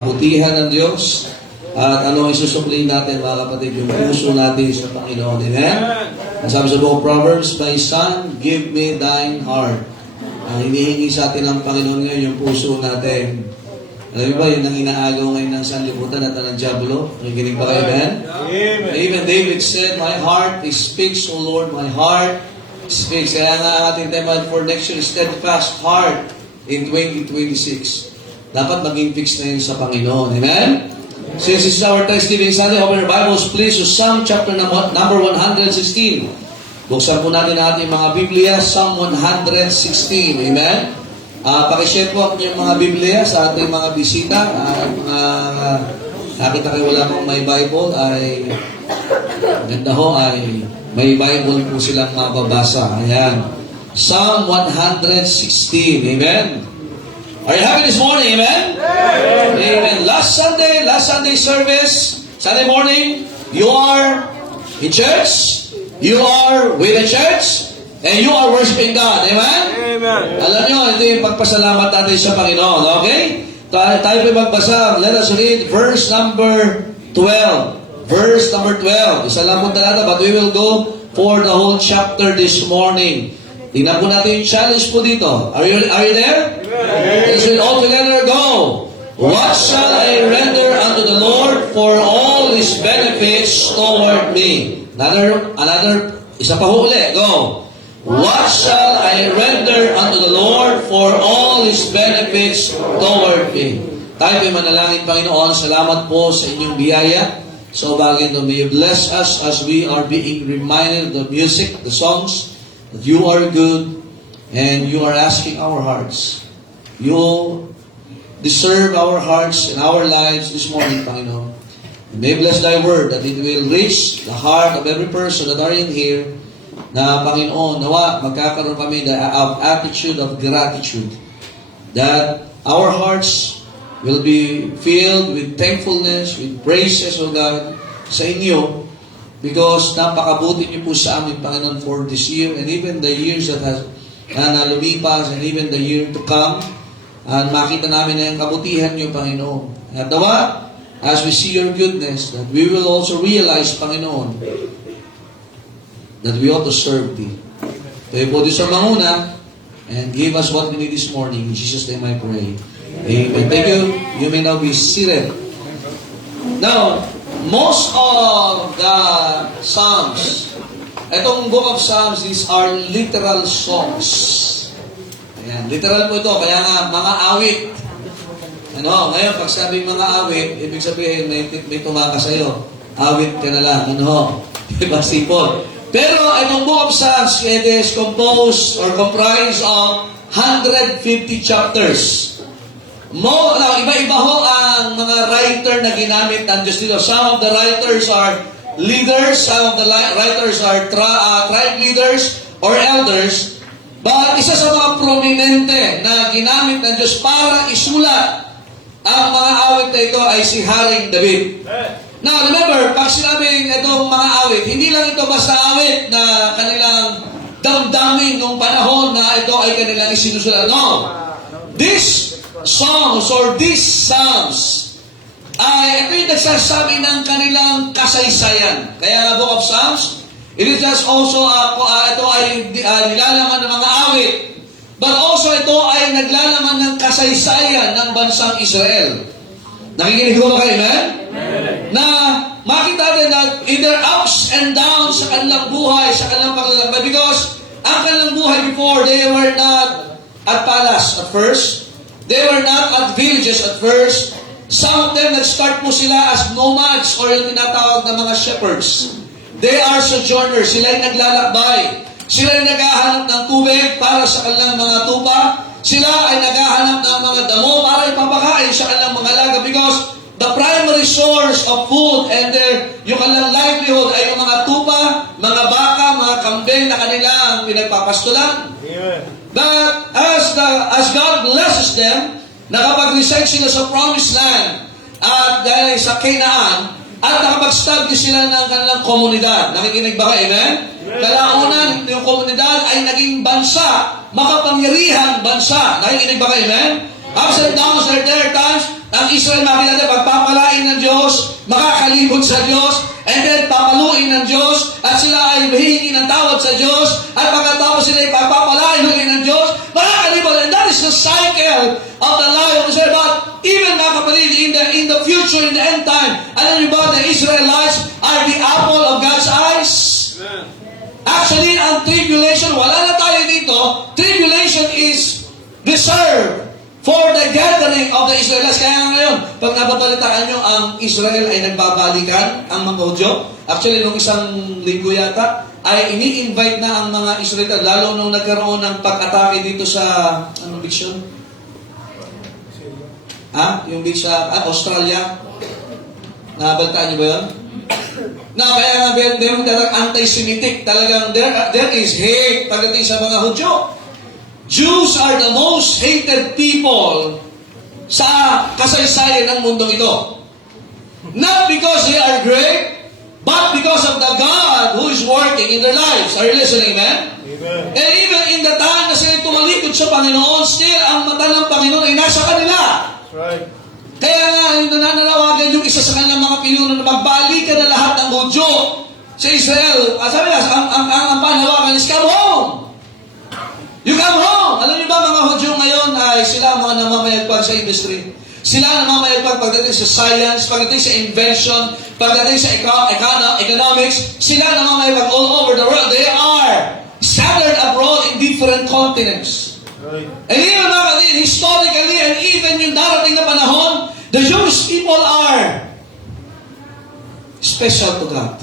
Butihan ng Diyos at ano ang isusukling natin mga kapatid, yung puso natin sa Panginoon. Amen? Ang sabi sa book of Proverbs, "My son, give me thine heart." Ang hinihingi sa atin ng Panginoon ngayon, yung puso natin. Alam mo ba, yun ang inaagaw ngayon ng sanlibutan at ng Diablo? Nakikinig ba kayo, amen? Even David said, "My heart speaks, O Lord, my heart speaks." Kaya nga ang ating tema for next year, steadfast heart in 2026. Dapat maging fixed na yun sa Panginoon. Amen? Since this is our Thanksgiving Sunday, open our Bibles please to Psalm chapter number 116. Buksan po natin ang ating mga Biblia, Psalm 116. Amen? Pakishare po ang inyong mga Biblia sa ating mga bisita. Nakita kayo wala pong may Bible, ay ganda ho, ay may Bible po silang mababasa. Ayan. Psalm 116. Amen? Are you happy this morning? Amen? Amen? Amen. Last Sunday service, Sunday morning, you are in church, you are with the church, and you are worshiping God. Amen? Amen. Alam nyo, ito yung pagpasalamat natin sa Panginoon. Okay? Tayo po magbasa. Let us read verse number 12. Verse number 12. Isa lang po talata, but we will go for the whole chapter this morning. Tingnan po natin yung challenge po dito. Are you there? Let's read all together. Go! What shall I render unto the Lord for all His benefits toward me? Another, isa pa huli. Go! What shall I render unto the Lord for all His benefits toward me? Tayo po'y manalangin, Panginoon. Salamat po sa inyong biyaya. So bagay no, may you bless us as we are being reminded of the music, the songs, that you are good and you are asking our hearts. You deserve our hearts and our lives this morning, Panginoon. And may bless thy word that it will reach the heart of every person that are in here, na Panginoon, nawa magkakaroon kami of attitude of gratitude, that our hearts will be filled with thankfulness, with praises, O God, sa inyo, because napakabuti niyo po sa amin, Panginoon, for this year and even the years that has na lumipas and even the year to come. At makita namin na yung kabutihan niyo, Panginoon. At dawa, as we see your goodness, that we will also realize, Panginoon, that we ought to serve Thee. Tayo po din sa manguna, and give us what we need this morning. In Jesus' name I pray. Amen. Thank you. You may now be seated. Now, most of the Psalms, itong book of Psalms, these are literal songs. Ayan, literal po ito, kaya nga mga awit. Ano, ngayon, pag sabing mga awit, ibig sabihin, may tumakas sa'yo. Awit ka na lang, ano, diba, simple. Pero itong book of Psalms, it is composed or comprised of 150 chapters. Iba-iba ho ang mga writer na ginamit ng Diyos dito. Some of the writers are leaders, some of the writers are tribe leaders or elders. But isa sa mga prominente na ginamit ng Diyos para isulat ang mga awit na ito ay si Haring David. Now, remember, pag sinabing itong mga awit, hindi lang ito basta awit na kanilang damdamin nung panahon na ito ay kanilang isinusulat. No. These songs or these psalms ay ito yung nagsasabi ng kanilang kasaysayan. Kaya book of Psalms, it is just also ito ay nilalaman ng mga awit, but also ito ay naglalaman ng kasaysayan ng bansang Israel. Nakikinig ko ba kayo, amen? Na makita natin na in their ups and downs sa kanilang buhay, sa kanilang paglalakbay, because ang kanilang buhay before, they were not at palace at first. They were not at villages at first. Some of them nag-start po sila as nomads or yung tinatawag na mga shepherds. They are sojourners. Sila ay naglalakbay. Sila ay naghahanap ng tubig para sa kanilang mga tupa. Sila ay naghahanap ng mga damo para ipapakain sa kanilang mga alaga, because the primary source of food and yung kanilang livelihood ay yung mga tupa, mga baka, mga kambing na kanilang pinagpapastulan. Amen. But as God blesses them, nakapag-reside sila sa promised land at dahil sa Canaan, at nakapag-establish sila ng kanilang komunidad. Nakikinig ba kayo? Amen? Kalaunan, yung komunidad ay naging bansa, makapangyarihang bansa. Nakikinig ba kayo? Amen? Ups and downs are there times, ang Israel makilala, pagpapalain ng Diyos, makakalimot sa Diyos, and then papaluin ng Diyos, at sila ay mahihingi ng tawad sa Diyos, at pagkatapos sila ay pagpapalain ulit ng Diyos, makakalimot. And that is the cycle of the life of Israel. But even mga kapatid, in the future, in the end time, alam niyo ba, the Israelites are the apple of God's eyes? Actually, ang tribulation, wala na tayo dito. Tribulation is reserved for the gathering of the Israelites. Kaya ngayon, pag nababalitaan nyo, ang Israel ay nagbabalikan, ang mga Hudyo. Actually, nung isang linggo yata, ay ini-invite na ang mga Israelites, lalo nung nagkaroon ng pag-atake dito sa, anong beach yun? Yung beach sa Australia? Nabalitaan nyo ba yun? Na kaya meron talagang anti-Semitic. Talagang there is hate pagdating sa mga Hudyo. Jews are the most hated people sa kasaysayan ng mundong ito. Not because they are great, but because of the God who is working in their lives. Are you listening, man? Amen. And even in the time na sila tumalikod sa Panginoon, still ang mata ng Panginoon ay nasa kanila. That's right. Kaya nga, nananawagan yung isa sa kanilang mga pinuno na magbalikan na lahat ng Hudyo sa Israel. Sabi nga, ang panawagan is, come home! You come home! Alam niyo ba, mga Hudyo ngayon ay sila ang mga namamayagpag sa industry. Sila ang namamayagpag pagdating sa science, pagdating sa invention, pagdating sa economics. Sila ang namamayagpag all over the world. They are scattered abroad in different continents. Right. And even mga kapatid, historically and even yung darating na panahon, the Jewish people are special to God.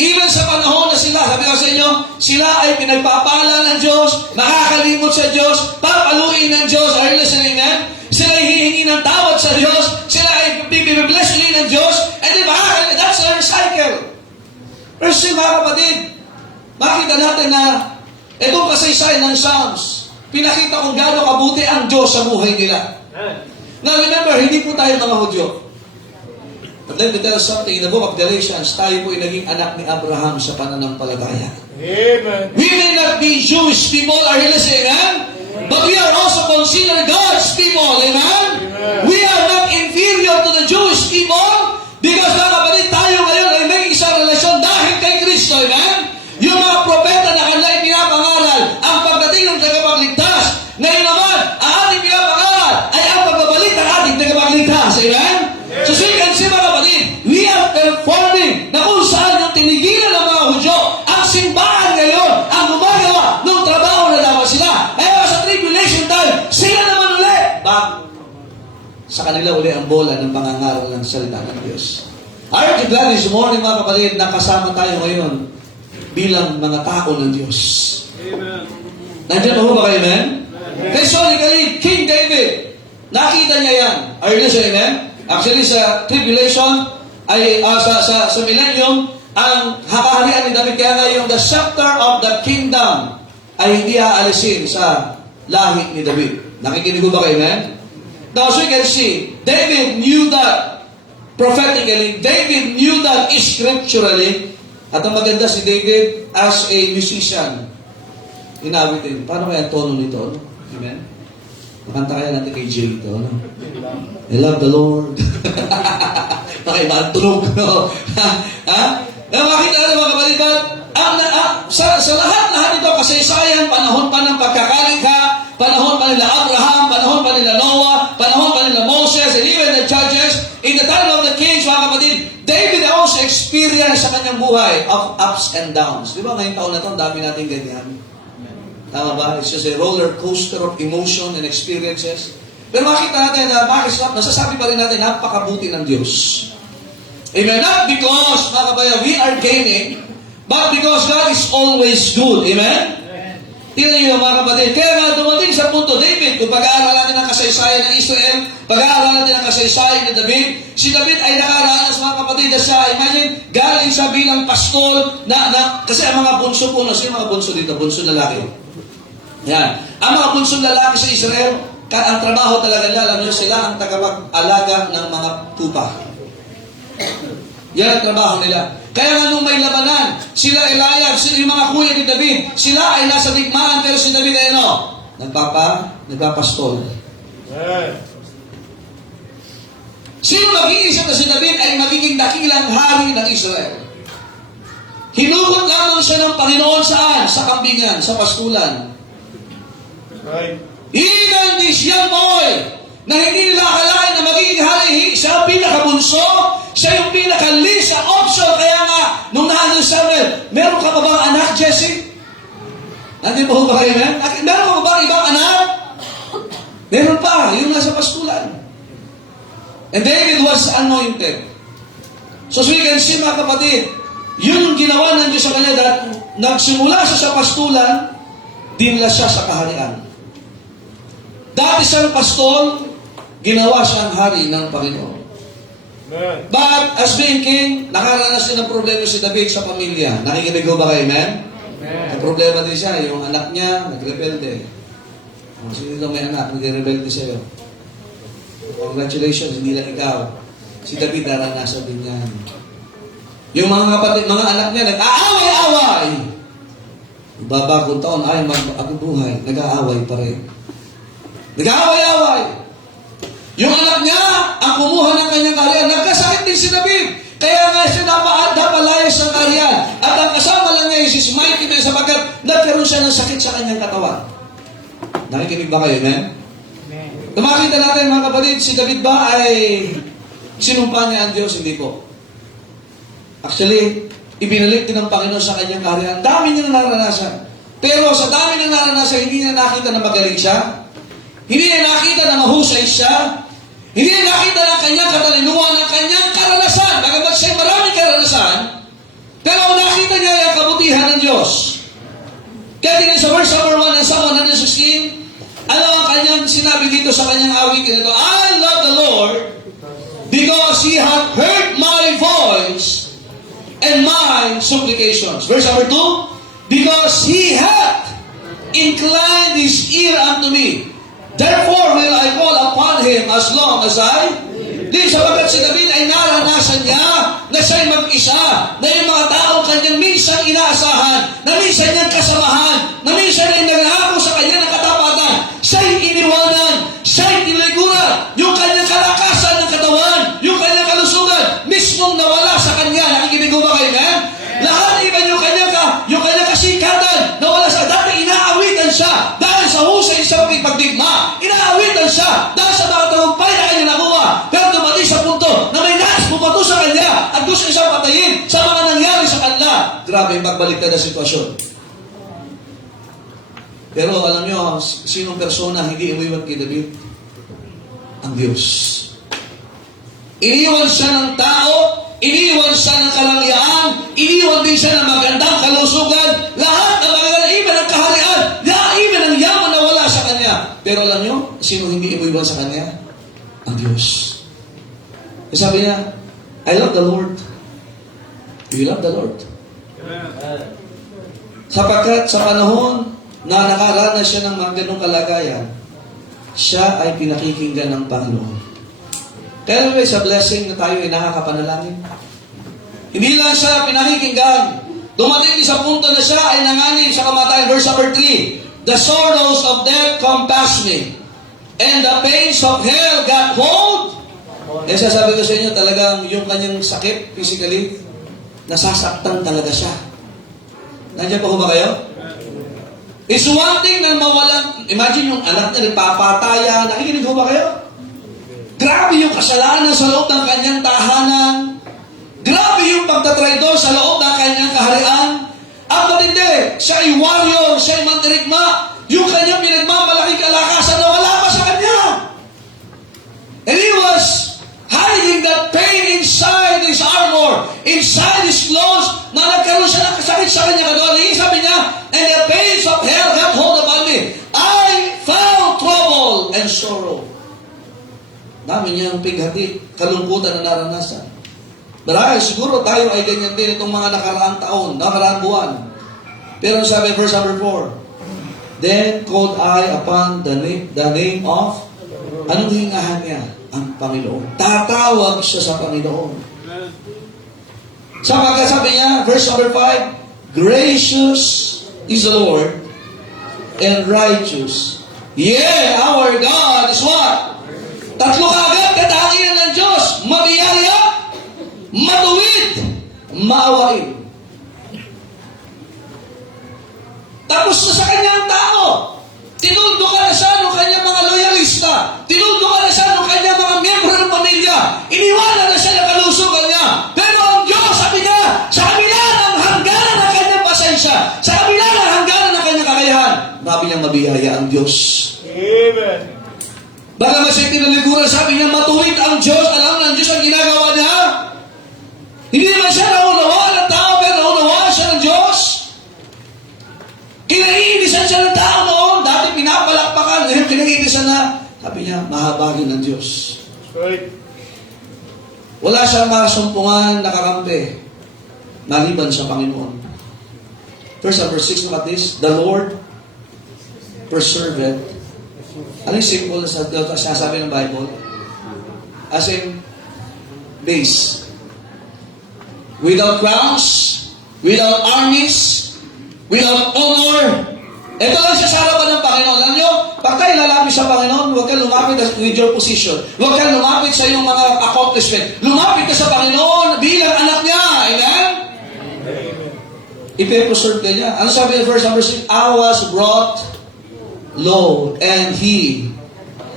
Even sa panahon na sila, sabi ko sa inyo, sila ay pinagpapala ng Diyos, makakalimot sa Diyos, papaluin ng Diyos. Are you listening, man? Sila ay hihingi ng tawad sa Diyos, sila ay bibibless ulit ng Diyos, and then that's their cycle. Pero still, mga kapatid, makita natin na itong kasaysayan ng Psalms, pinakita kung gaano kabuti ang Diyos sa buhay nila. Now remember, hindi po tayo mga Hudyo. But let me tell you something, in the book of Galatians, tayo po ay naging anak ni Abraham sa pananampalataya. Amen. We may not be Jewish people, are you listening, amen? But we are also considered God's people, amen? Amen. We are not inferior to the Jewish people because mga kapatid, tayo ngayon ay may isang relasyon dahil kay Kristo, amen? Yung mga propeta na kanila ay pinapangaral ang pagdating ng tagapagligtas. Ngayon naman, ang ating pinapangaral ay ang pagbabalik ng ating tagapagligtas. Amen? So you can see mga kapatid, we are performing na kung saan yung tinigilan ng mga Hudyo, ang simbahan ngayon, ang gumagawa ng trabaho na dapat sila. Kaya sa tribulation time, sila naman ulit. Back sa kanila uli ang bola ng pangangaral ng salita ng Diyos. Aren't you glad this morning mga kapatid na kasama tayo ngayon bilang mga tao ng Diyos? Amen. Nandiyan po ba kayo, amen? Historically, King David, nakita niya yan. Are you listening, amen? Actually, sa tribulation, ay sa millennium, ang hakaharian ni David, kaya nga yung the scepter of the kingdom ay hindi aalisin sa lahi ni David. Nakikinig ko ba kayo, amen? Now, so you can see, David knew that prophetically, David knew that scripturally. At ang maganda si David as a musician, inawitin. Paano kaya ang tono nito? No? Amen? Makanta kaya natin kay Jay ito. No? I love the Lord. Makaiba ang tunog. No? Ha? Makita natin mga kapatid, sa lahat ito, kasaysayan, panahon pa ng pagkakalikha, panahon pa nila Abraham, panahon pa nila Noah, panahon pa nila Moses, and even the judges, in the time of the kings, mga kapatid, David also experienced sa kanyang buhay of ups and downs. Di ba ngayong taon na ito, ang dami natin ganyan. Tama ba? It's just a roller coaster of emotion and experiences. Pero makita natin na nasasabi pa rin natin, napakabuti ng Diyos. Amen? Not because, mga kabayan, we are gaining, but because God is always good. Amen? Tingnan niyo mga kapatid. Kaya nga dumating sa punto, David, kung pag-aaral natin ang kasaysayan ng Israel, pag-aaral natin ang kasaysayan ni David, si David ay nakaranas mga kapatid na siya, imagine, galing siya bilang pastol, kasi ang mga bunso po, sino mga bunso dito? Bunso lalaki. Yan. Ang mga bunso lalaki sa Israel, ang trabaho talaga nila, alam niyo sila ang tagapag-alaga ng mga tupa. Yan ang trabaho nila. Kaya nga nung may labanan, sila Eliab, yung mga kuya ni David, sila ay nasa digmaan, pero si David ay ano? Nagpapastol. Amen. Sino mag-iisip na si David ay magiging dakilang hari ng Israel? Hinugot lamang siya ng Panginoon saan? Sa kambingan, sa pastulan. Right. Even this young boy, na hindi nila akalain na magiging hari, siya ang pinakabunso, siya yung pinaka-least sa option. Kaya nga, nung naano Samuel, meron ka pa bang anak, Jesse? Nandun po ba kayo, man? Meron ka pa bang ibang anak? Meron pa, yung nasa pastulan. And David was anointed. So as we can see, mga kapatid, yun yung ginawa ng Diyos sa kanya dahil nagsimula siya sa pastulan, dinala siya sa kaharian. Dati siyang pastol, ginawa siyang hari ng Panginoon. Amen. But as being king, nakaranas din ng problema si David sa pamilya. Nakikinig ko ba kayo, man? Ang problema din siya, yung anak niya, nagrebelde. Sino lang may anak, nagrebelde sa'yo? Congratulations, hindi lang ikaw. Si David naranasan din yan. Yung mga kapatid, mga anak niya, nag-aaway-aaway. Babagong taon ay mag-abubuhay, nag-aaway pa rin. Nag-aaway-aaway. Yung anak niya, ang kumuha ng kanyang kaharian, nagkasakit din si David. Kaya nga siya napalayas ng kaharian. At ang kasama lang niya, si mighty man, sapagkat nagkaroon siya ng sakit sa kanyang katawan. Nakikinig ba kayo, man? Makita natin, mga kapatid, si David ba ay sinumpa niya ang Diyos? Hindi po. Actually, ibinalik din ng Panginoon sa kanyang kaharian. Dami niya naranasan. Pero sa dami niya naranasan, hindi niya nakita na magaling siya. Hindi niya nakita na mahusay siya. Hindi niya nakita ng kanyang katalinuhan, ng kanyang karanasan. Bagamat siya maraming karanasan, pero nakita niya ang kabutihan ng Diyos. Kaya tingnan sa verse number 1 ng Psalm 116, ano ang kanyang sinabi dito sa kanyang awitin ito? I love the Lord because He hath heard my voice and my supplications. Verse number 2, because He hath inclined His ear unto me. Therefore will I call upon Him as long as I live. Sabagat si David ay naranasan niya na siya'y mag-isa, na yung mga taong kanyang minsan inaasahan, na minsan niyang kasamahan, na minsan ay nangako sa kanya ng katapatan, siya'y iniwanan, siya'y tiniguran, yung kanyang kalakasan ng katawan, yung kanyang kalusugan, mismong nawala sa kanya. Nakikinig ko ba kayo, man? Lahat iba yung kanyang kasikatan, nawala sa dati, inaawitan siya dahil sa husay sa pagdigma, inaawitan siya dahil sa mga tagumpay na kanya nakuha. Pero dumating sa punto na may nais pumato sa kanya at gusto siyang patayin sa mga nangyari sa kanila. Grabe yung pagbaliktad na sitwasyon. Pero alam nyo, sinong persona hindi umiwan kay David? Ang Diyos. Iniwan siya ng tao, iniwan siya ng kalangyaan, iniwan din siya ng magandang kalusugan, lahat ng magandang even ang kaharian, even ang yaman na wala sa kanya. Pero alam nyo, sino hindi umiwan sa kanya? Ang Diyos. Sabi niya, I love the Lord. Do you love the Lord? Amen. Sapagkat sa panahon na nakaranas siya ng mga ganong kalagayan, siya ay pinakikinggan ng Panginoon. Kaya may sa blessing na tayo ay nakakapanalangin. Hindi lang siya pinakikinggan. Dumating din sa punto na siya ay nanganin sa kamatayan. Verse number 3, the sorrows of death compassed me, and the pains of hell got hold. Eh, sasabi ko sa inyo, talagang yung kanyang sakit, physically, nasasaktan talaga siya. Nandiyan pa ba kayo? It's one thing na mawalan, imagine yung anak niya, papatayan, nakikinig ba kayo? Grabe yung kasalanan sa loob ng kanyang tahanan. Grabe yung pagtatraidor sa loob ng kanyang kaharian. Ang matindi, siya ay warrior, siya ay mandirigma. Yung kanyang pinagmamalaking kalakasan na wala pa sa kanya. And he was hiding that pain inside his armor, inside his clothes, na nagkaroon siya ng kasakit sa kanya katawan. Sabi niya, and the pains of hell got hold upon me. I found trouble and sorrow. Dami niyang pighati, kalungkutan na naranasan. Marahil siguro tayo ay ganyan din itong mga nakaraang taon, nakaraang buwan. Pero sabi, verse number 4, then called I upon the name of, anong hingahan niya? Ang Panginoon. Tatawag siya sa Panginoon. Sapagkat sabi niya, verse number 5, gracious is the Lord and righteous. Yeah, our God is what? Tatlo kaagad, katangian ng Diyos. Mabiyaya, matuwid, maawain. Tapos na sa kanya ang tao. Tinuldo ka na siya ng kanyang mga loyalista. Tinuldo ka na siya ng kanyang mga miyembro ng pamilya. Iniwanan na siya ng kalusugan niya. Pero ang Diyos, sabi niya, sa kabila ng hangganan ng kanyang pasensya, sa kabila ng hangganan ng kanyang kakayahan, sabi niya mabiyaya ang Diyos. Amen. Baka masaya tinaliguran, sabi niya matuwid ang Diyos. Alam ng Diyos ang ginagawa niya. Hindi naman siya naunawaan ng tao, pero naunawaan siya ng Diyos. Kinaiinisan siya ng tao noon. Dati pinapalakpakan. Ngayon kinaiinisan na. Sabi niya, mahabagin ng Diyos. That's right. Wala siyang masumpungan nakakampi. Maliban sa Panginoon. Verse number 6, look at this. The Lord preserved. Ano yung simple na sinasabi ng Bible? As in, base. Without crowns, without armies, without honor. Ito lang siya sa harapan ng Panginoon. Alam nyo, pagka ilalapit sa Panginoon, huwag kang lumapit with your position. Huwag kang lumapit sa iyong mga accomplishment. Lumapit ka sa Panginoon bilang anak niya. Amen? Ipe-preserve ka niya. Ano sabi ng verse number 6? I was brought low, and He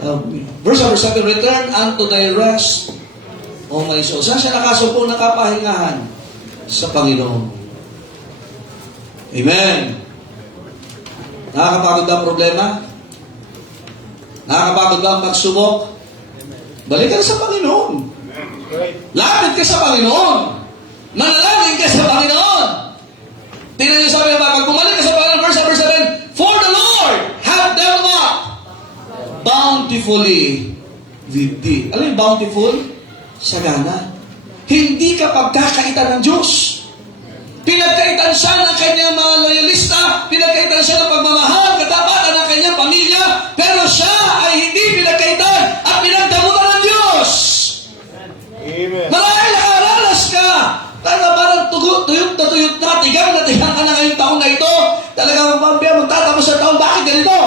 helped me. Verse number 7, return unto thy rest, O my soul. Saan siya nakasupong nakapahingahan? Sa Panginoon. Amen. Nakakapagod ba ang problema? Nakakapagod ba ang pagsubok? Balik ka sa Panginoon. Right. Lapit ka sa Panginoon. Manalangin ka sa Panginoon. Tingnan niyo sabi ng Bible, bumalik ka sa Panginoon, verse number 7, for the Lord have dealt what? Bountifully with thee. Ano yung bountiful? Sagana. Hindi ka pagkakaitan ng Diyos. Pinagkaitan siya ng kanyang mga loyalista, pinagkaitan siya ng pagmamahal, katapatan ng kanyang pamilya, pero siya ay hindi pinagkaitan at pinagdamutan ng Diyos. Amen. Marahil nakaranas ka, talaga parang tuyot na tuyot na, tigang ka na ngayong taon na ito, talaga magtatapos sa taon, bakit ganito?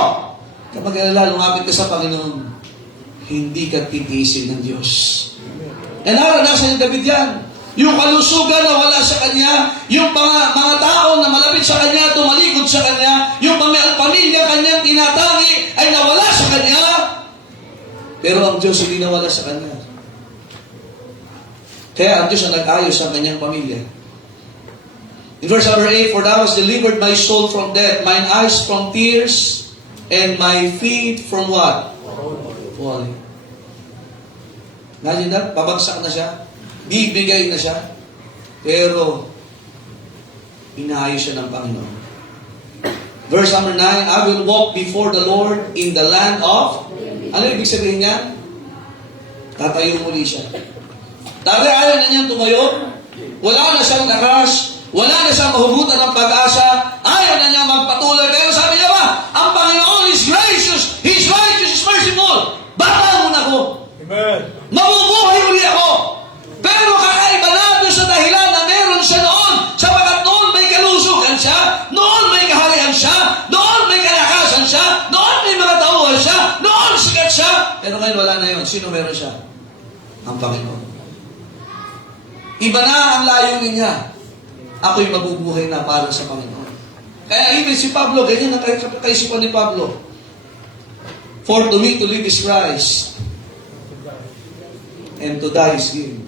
Kapag alala, lumapit ka sa Panginoon, hindi ka titiisin ng Diyos. E naranasan ni David yan. Yung kalusugan na wala sa kanya, yung mga tao na malapit sa kanya, tumalikod sa kanya, yung pamilya kanyang tinatangi ay nawala sa kanya. Pero ang Diyos hindi nawala sa kanya. Kaya ang Diyos ang nag-ayos sa kanyang pamilya. In verse number 8, for thou hast delivered my soul from death, mine eyes from tears, and my feet from what? Falling. Imagine that, pabagsak na siya. Bibigay na siya, pero inaayos siya ng Panginoon. Verse number 9, I will walk before the Lord in the land of... Ano ibig sabihin niya? Tatayo muli siya. Dati ayaw na niyang tumayo, wala na siyang lakas, wala na siyang mahugutan ng pag-asa, ayaw na niyang magpatuloy, pero sabi niya ba, ang Panginoon is gracious, He's righteous, He's merciful. Babangon ako. Amen. Mabubuhay uli ako. Pero kakaiba na doon sa dahilan na meron siya noon. Sapagat noon may kalusugan siya, noon may kaharian siya, noon may kalakasan siya, noon may mga tauhan siya, noon sikat siya. Pero ngayon wala na yun. Sino meron siya? Ang Panginoon. Iba na ang layunin niya. Ako'y mabubuhay na para sa Panginoon. Kaya even si Pablo, ganyan ang kaisipan ni Pablo. For to me to live is Christ, and to die is gain.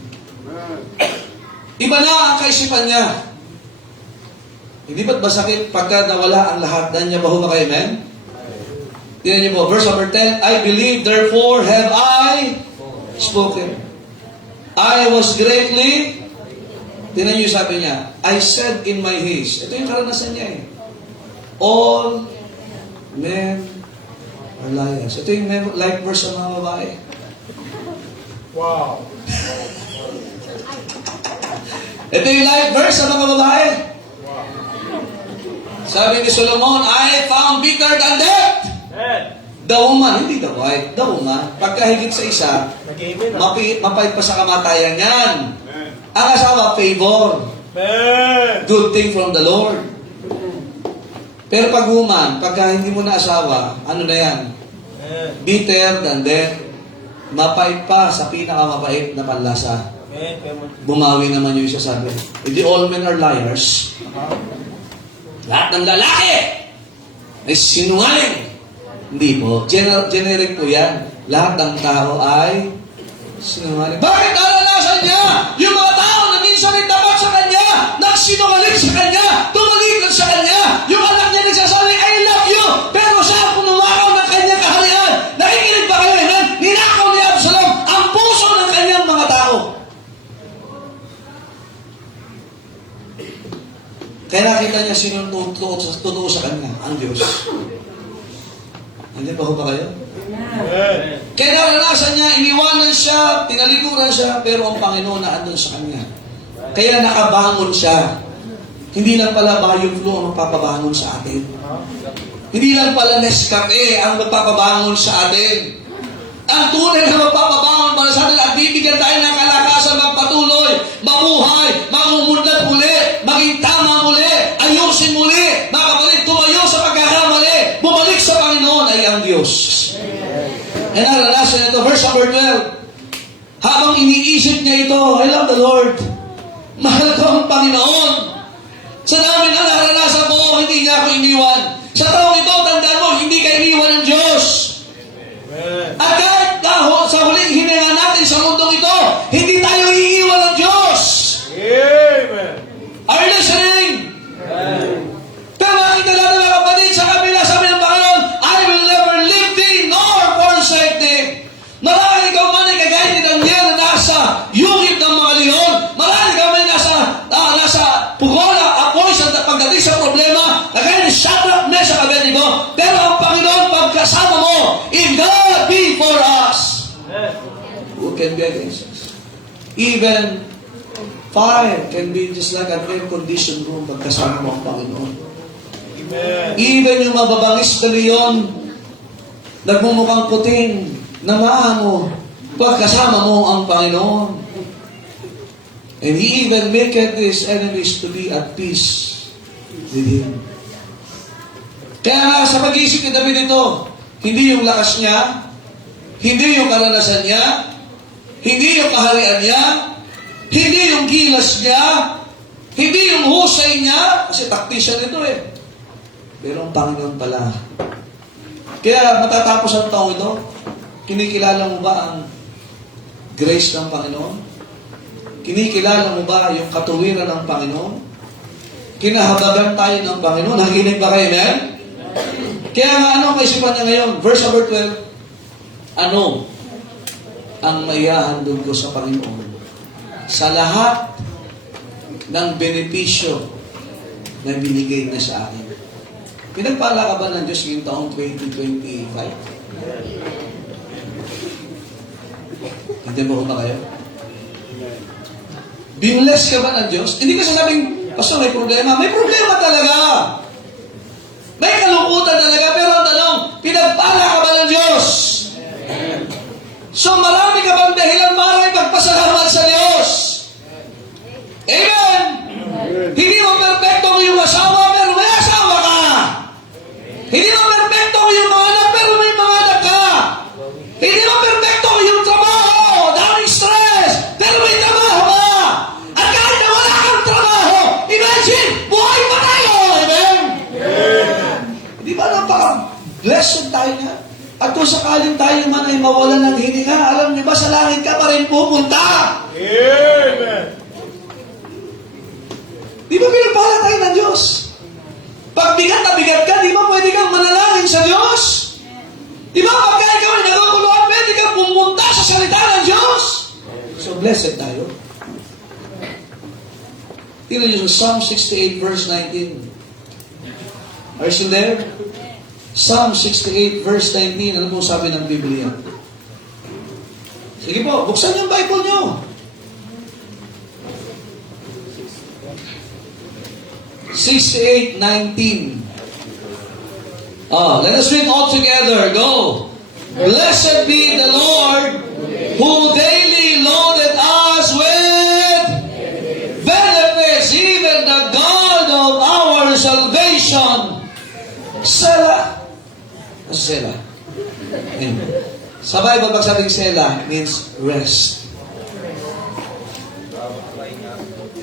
Iba na ang kaisipan niya. Hindi ba't masakit pagka nawala ang lahat? Dahil niya ba humaka, amen? Tingnan niyo po, verse number 10, I believe, therefore have I spoken. I was greatly, tingnan niyo sabi niya, I said in my haste. Ito yung karanasan niya eh. All men are liars. Ito yung like verse ng mga babae. Wow. Ito yung life verse sa mga babae. Sabi ni Solomon, I found bitter than death. Amen. The woman, hindi the wife, the woman, pagkahigit sa isa, Nag-amen. mapait pa sa kamatayan yan. Ang asawa, favor. Amen. Good thing from the Lord. Pero pag woman, pagka hindi mo na asawa, ano na yan? Bitter than death. Mapait pa sa pinakamapait na panlasa. Bumawi naman yung isa sabi. Hindi all men are liars. Lahat ng lalaki ay sinungaling. Hindi po. Generic po yan. Lahat ng tao ay sinungaling. Bakit naranasan niya? Yung mga tao na minsan ay tapat sa kanya, nagsinungaling sa kanya, tumalikod sa kanya, yung anak niya nagsasabi, I love you, pero siya punuwakaw ng kanyang kaharian. Nakikinig ba kayo? Amen? Ninakaw ni Absalom ang puso ng kanyang mga tao. Kaya nakita niya sino totoo sa kanya, ang Diyos. Hindi ba kayo? Kaya naranasan niya, iniwanan siya, tinalikuran siya, pero ang Panginoon na andun sa kanya. Kaya nakabangon siya. Hindi lang pala Bayou Flu ang magpapabangon sa atin. Hindi lang pala Nescafe ang magpapabangon sa atin. Ang tunay na magpapabangon para sa atin at bibigyan tayo ng kalakasan magpatuloy, mabuhay, mangumunlad muli, maging tama muli, ayusin muli, makabalik, tumayo sa pagkakamali, bumalik sa Panginoon ay ang Diyos. And naranasan ito, verse number 12. Habang iniisip niya ito, I love the Lord. Mahal ko ang Panginoon. Sa dami na naranasan ko, hindi niya ako iniwan. Sa taong ito, tandaan mo, hindi ka iniwan ng Diyos. At kahit sa huling hininga natin sa mundong ito, hindi tayo iiwan ng Diyos. Amen. Are you listening? Pero makita natin mga kapatid, sa kabila sabi ng Panginoon, I will never leave thee nor forsake thee. Marami ikaw man ay kagaya ni Daniel na nasa yungib ng mga leon. Marami ikaw man nasa pugola, apoy sa pagdating sa problema, kagaya ni Shadrach, Meshach, Abednego. Pero ang Panginoon pagkasama mo, if God be for us, who can be against us? Even fire can be just like an air-conditioned room pagkasama mo ang Panginoon. Amen. Even yung mababangis na leon, nagmumukhang puting, na maamo, pagkasama mo ang Panginoon. And He even maketh His enemies to be at peace with Him. Kaya nga, sa pag-iisip ni David ito, hindi yung lakas niya, hindi yung karanasan niya, hindi yung kaharian niya, hindi yung gilas niya, hindi yung husay niya, kasi taktisyan ito eh. Pero ang Panginoon pala. Kaya matatapos ang taong ito, kinikilala mo ba ang grace ng Panginoon? Kinikilala mo ba yung katuwiran ng Panginoon? Kinahabagan tayo ng Panginoon. Nakikinig ba kayo, amen? Kaya nga, ano ang kaisipan niya ngayon? Verse number 12, ano ang maihahandog ko sa Panginoon? Sa lahat ng benepisyo na binigay na sa akin. Pinagpala ka ba ng Diyos ngayong taong 2025? Hindi mo ba kayo? Binless ka ba ng Diyos? Hindi ko sinabing, Pastor, may problema. May problema talaga. May kalungkutan talaga. Pero ang tanong, pinagpala ka ba ng Diyos? So marami ka bang dahilan para ipagpasalamat sa Diyos? Amen? Hindi mo perfecto ang iyong asawa, pero may asawa ka. Hindi mo perfecto ang iyong mga anak, pero may mga anak ka. Hindi mo perfecto ang iyong trabaho, daming stress, pero may trabaho ka. At kahit na wala kang trabaho, imagine, buhay pa tayo. Amen? Di ba napaka-blessed tayo nga? At kung sakaling tayo man ay mawalan ng hininga, alam niyo ba, sa langit ka pa rin pupunta. Amen. Di ba pinagpala tayo ng Diyos? Pag bigat na bigat ka, di ba pwede kang manalangin sa Diyos? Di ba pagka ikaw ay nagukuluhan, pwede kang pumunta sa salita ng Diyos? So blessed tayo. Tingnan niyo sa Psalm 68 verse 19. Are you still there? Psalm 68 verse 19. Ano po sabi ng Biblia? Sige po, buksan yung Bible niyo. Let us read all together. Go. Blessed be the Lord who daily loaded us with benefits, even the God of our salvation. Selah. Selah. Sa Bible, pag sabing Selah, means rest.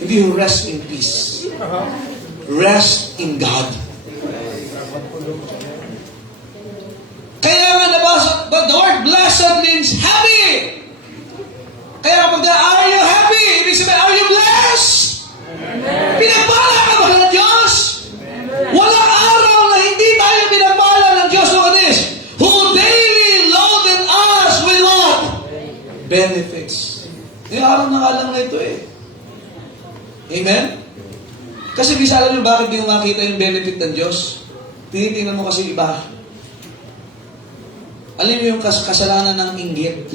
If you rest in peace. Rest in God. Kaya nga nabasa, but the word blessed means happy. Kaya kapag are you happy? Ibig sabihin, are you blessed? Pinagpala ka ba ng Diyos? Walang araw na hindi tayo pinagpala ng Diyos. Look at this. Who daily loaded us with what? Benefits. Yung araw na nga lang na ito eh. Amen? Kasi bisa alam nyo bakit di mo makita yung benefit ng Diyos? Tinitingnan mo kasi iba. Alam mo yung kasalanan ng inggit?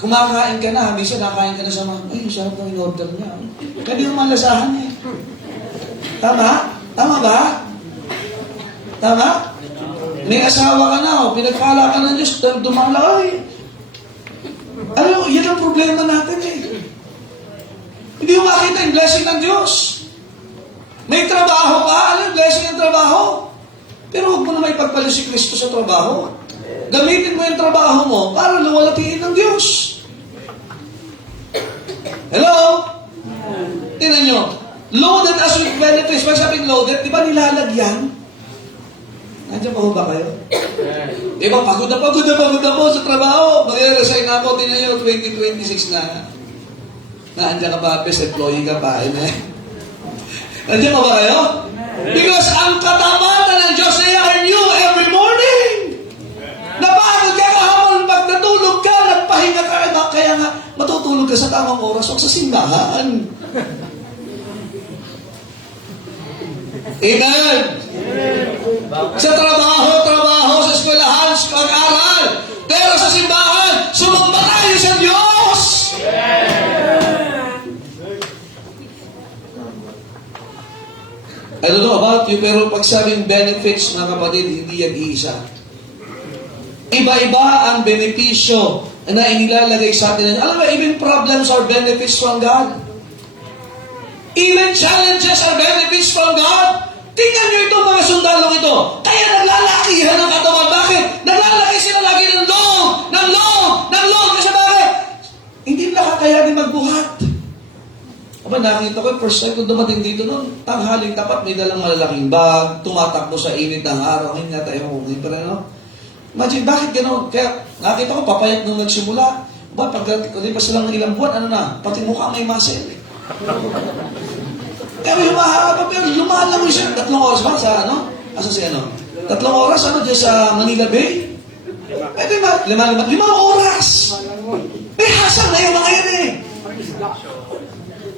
Kumakain ka na, minsan nakain ka na sa mga, ay, sarap ng in-order niya. Kaya yung malasahan eh. Tama? Tama ba? Tama? May asawa ka na, pinagpala ka ng Diyos, dumala, ay. Ano, yan ang problema natin eh. Hindi mo makita yung blessing ng Diyos. May trabaho pa, ano, blessing ng trabaho. Pero huwag mo na may pagpalo si Kristo sa trabaho. Gamitin mo yung trabaho mo para luwalatiin ng Diyos. Hello? Tingnan nyo. Loaded us with benefits. Pag sabing loaded, di ba nilalagyan? Nandiyan pa ho ba kayo? Di ba, pagod na ako sa trabaho. Mag-resign na ako, tingnan nyo, 2026 na. Nandiyan ka ba, best employee ka pa. Nandiyan pa ba kayo? Because ang katamatan ng Diyos ay are new every morning. Napagod ka kahapon, pag natulog ka, nagpahinga ka, kaya nga, matutulog ka sa tamang oras, huwag sa simbahan. Amen. Sa trabaho, sa eskwelahan, sa pag-aral. Pero sa simbahan, sumamba tayo sa Diyos. I don't know about you, pero pag sabing benefits, mga kapatid, hindi yan iisa. Iba-iba ang benepisyo na inilalagay sa atin. Alam mo, even problems are benefits from God. Even challenges are benefits from God. Tingnan nyo itong mga sundalong ito. Kaya naglalakihan ang katawan. Bakit? Naglalaki sila lagi ng load. Kasi bakit? Hindi nila kakayanin magbuhat. Aba, nakita ko, first time ko dumating dito noon, tanghaling tapat, may dalang malalaking bag, tumatakbo sa init ng araw, hindi na tayo humingi pa rin, no? Imagine, bakit gano'n? Kaya, nakita ko, papayat nung nagsimula. Ba, pagkalipas lang ng ilang buwan, ano na, pati mukha may muscle. Pero humahaba, pero lumalangoy siya. 3 oras ba sa ano? Asa si ano? 3 oras, ano, dyan sa Manila Bay? Pwede ba? 5 oras! May hasang na yung mga yan eh.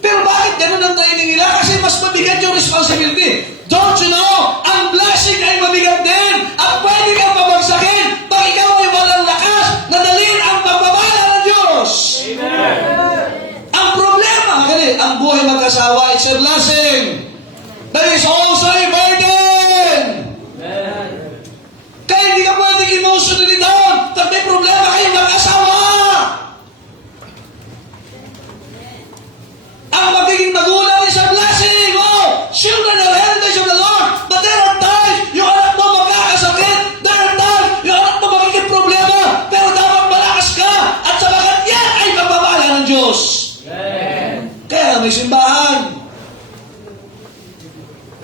Pero bakit ganun ang training nila? Kasi mas mabigat yung responsibility. Don't you know? Ang blessing ay mabigat din. Ang pwede kang pabagsakin pag ikaw ay walang lakas na dalhin ang pagbabala ng Diyos. Amen. Ang problema, ang buhay mag-asawa, it's a blessing. That is also a burden. Amen. Kaya hindi ka pwedeng emotionally down. Pag may problema kayong mag-asawa. Ang magiging magulang is a blessing. Oh, children are heritage of the Lord. But there are times yung anak mo magkakasakit. There are times yung anak mo magiging problema. Pero dapat malakas ka. At sabagat yan ay magbabala ng Diyos. Amen. Kaya may simbahan.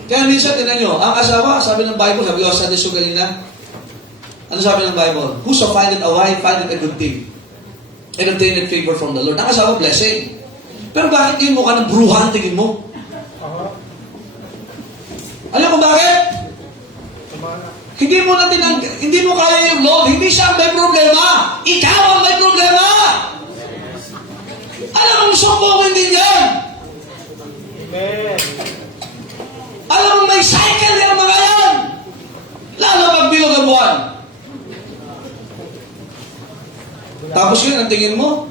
Kaya minsan, tinan nyo, ang asawa, sabi ng Bible, sabi ko, Sunday school kanina, ano sabi ng Bible? Whoso findeth a wife, findeth a good thing. And obtaineth favor from the Lord. Ang asawa, blessing. Pero bakit yung mukha ng bruhan, tingin mo? Alam mo bakit? Hindi mo kaya yung Lord. Hindi siya ang may problema. Ikaw ang may problema. Alam mo, sumbongin din yan. Amen. Alam mo, may cycle yung mga yan. Lalo pag bilog ang buwan. Tapos yun, ang tingin mo,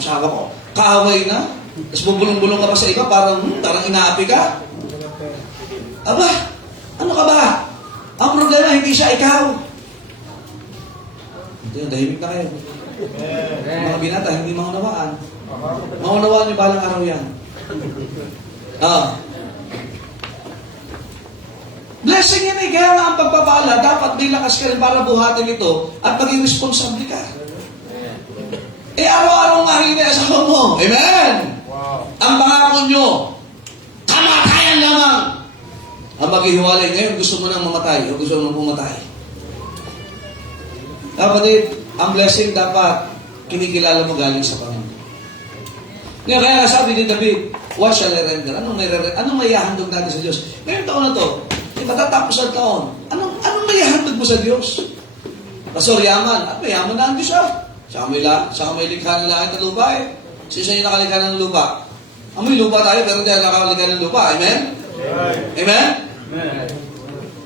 masaka ko, kaaway na. Tapos bubulong-bulong ka pa sa iba, parang inaapi ka. Aba, ano ka ba? Ang problema, hindi siya ikaw. Hindi, dahimik na kayo. Mga binata, hindi maunawaan. Maunawaan niyo balang araw yan. Blessing yan eh. Kaya nga ang pagpapala, dapat may lakas ka rin para buhatin ito at maging responsable ka. Eh, araw-araw nga hindi asawa mo. Amen? Wow. Ang pangako nyo, kamatayan lamang. Ang maghihiwalay ngayon, gusto mo nang mamatay o gusto mo nang pumatay. Kapatid, ang blessing dapat kinikilala mo galing sa Panginoon. Ngayon, kaya sabi ni David, what shall I render? Anong maihahandog natin sa Diyos? Ngayong taon na to, matatapos ang taon. Anong maihahandog mo sa Diyos? Pastor, yaman. At mayaman na ang Diyos ah. Saka may likha ng langit at lupa eh. Sino yung nakalikha ng lupa? May lupa tayo pero hindi nakalikha ng lupa. Amen? Amen? Amen.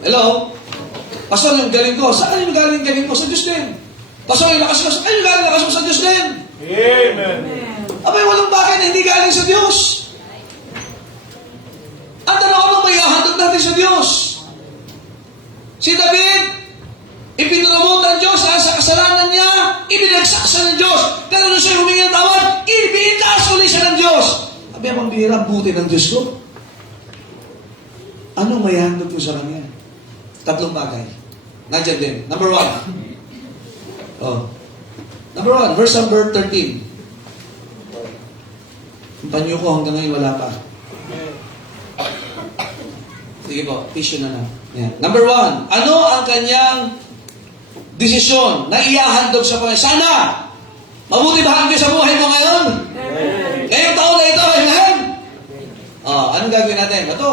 Hello? Pastor, yung galing ko. Saan yung galing ko? Sa Diyos din. Pastor, yung lakas ko. Saan yung lakas mo sa Diyos din? Amen. Abay, walang bagay na hindi galing sa Diyos. Ang tanong, anong maihahandog natin sa Diyos? Si David, ipinurumot ng Diyos sa kasalanan niya, ibinagsaksa ng Diyos. Pero nung siya humingi ng tawad, ibinitaas uli siya ng Diyos. Abay, ang bihira, buti ng Diyos ko. Anong maihahandog ko sa Kanya? Tatlong bagay. Nandiyan din. Number 1. Number 1, verse number 13. Ang panyo ko hanggang ngayon wala pa. Sige po, tissue na lang. Yeah. Number 1, ano ang kanyang desisyon na iyahandog sa Panginoon? Sana! Mabuti ba ang Diyos sa buhay mo ngayon? Ngayong taon na ito, amen? Anong gagawin natin? Ito,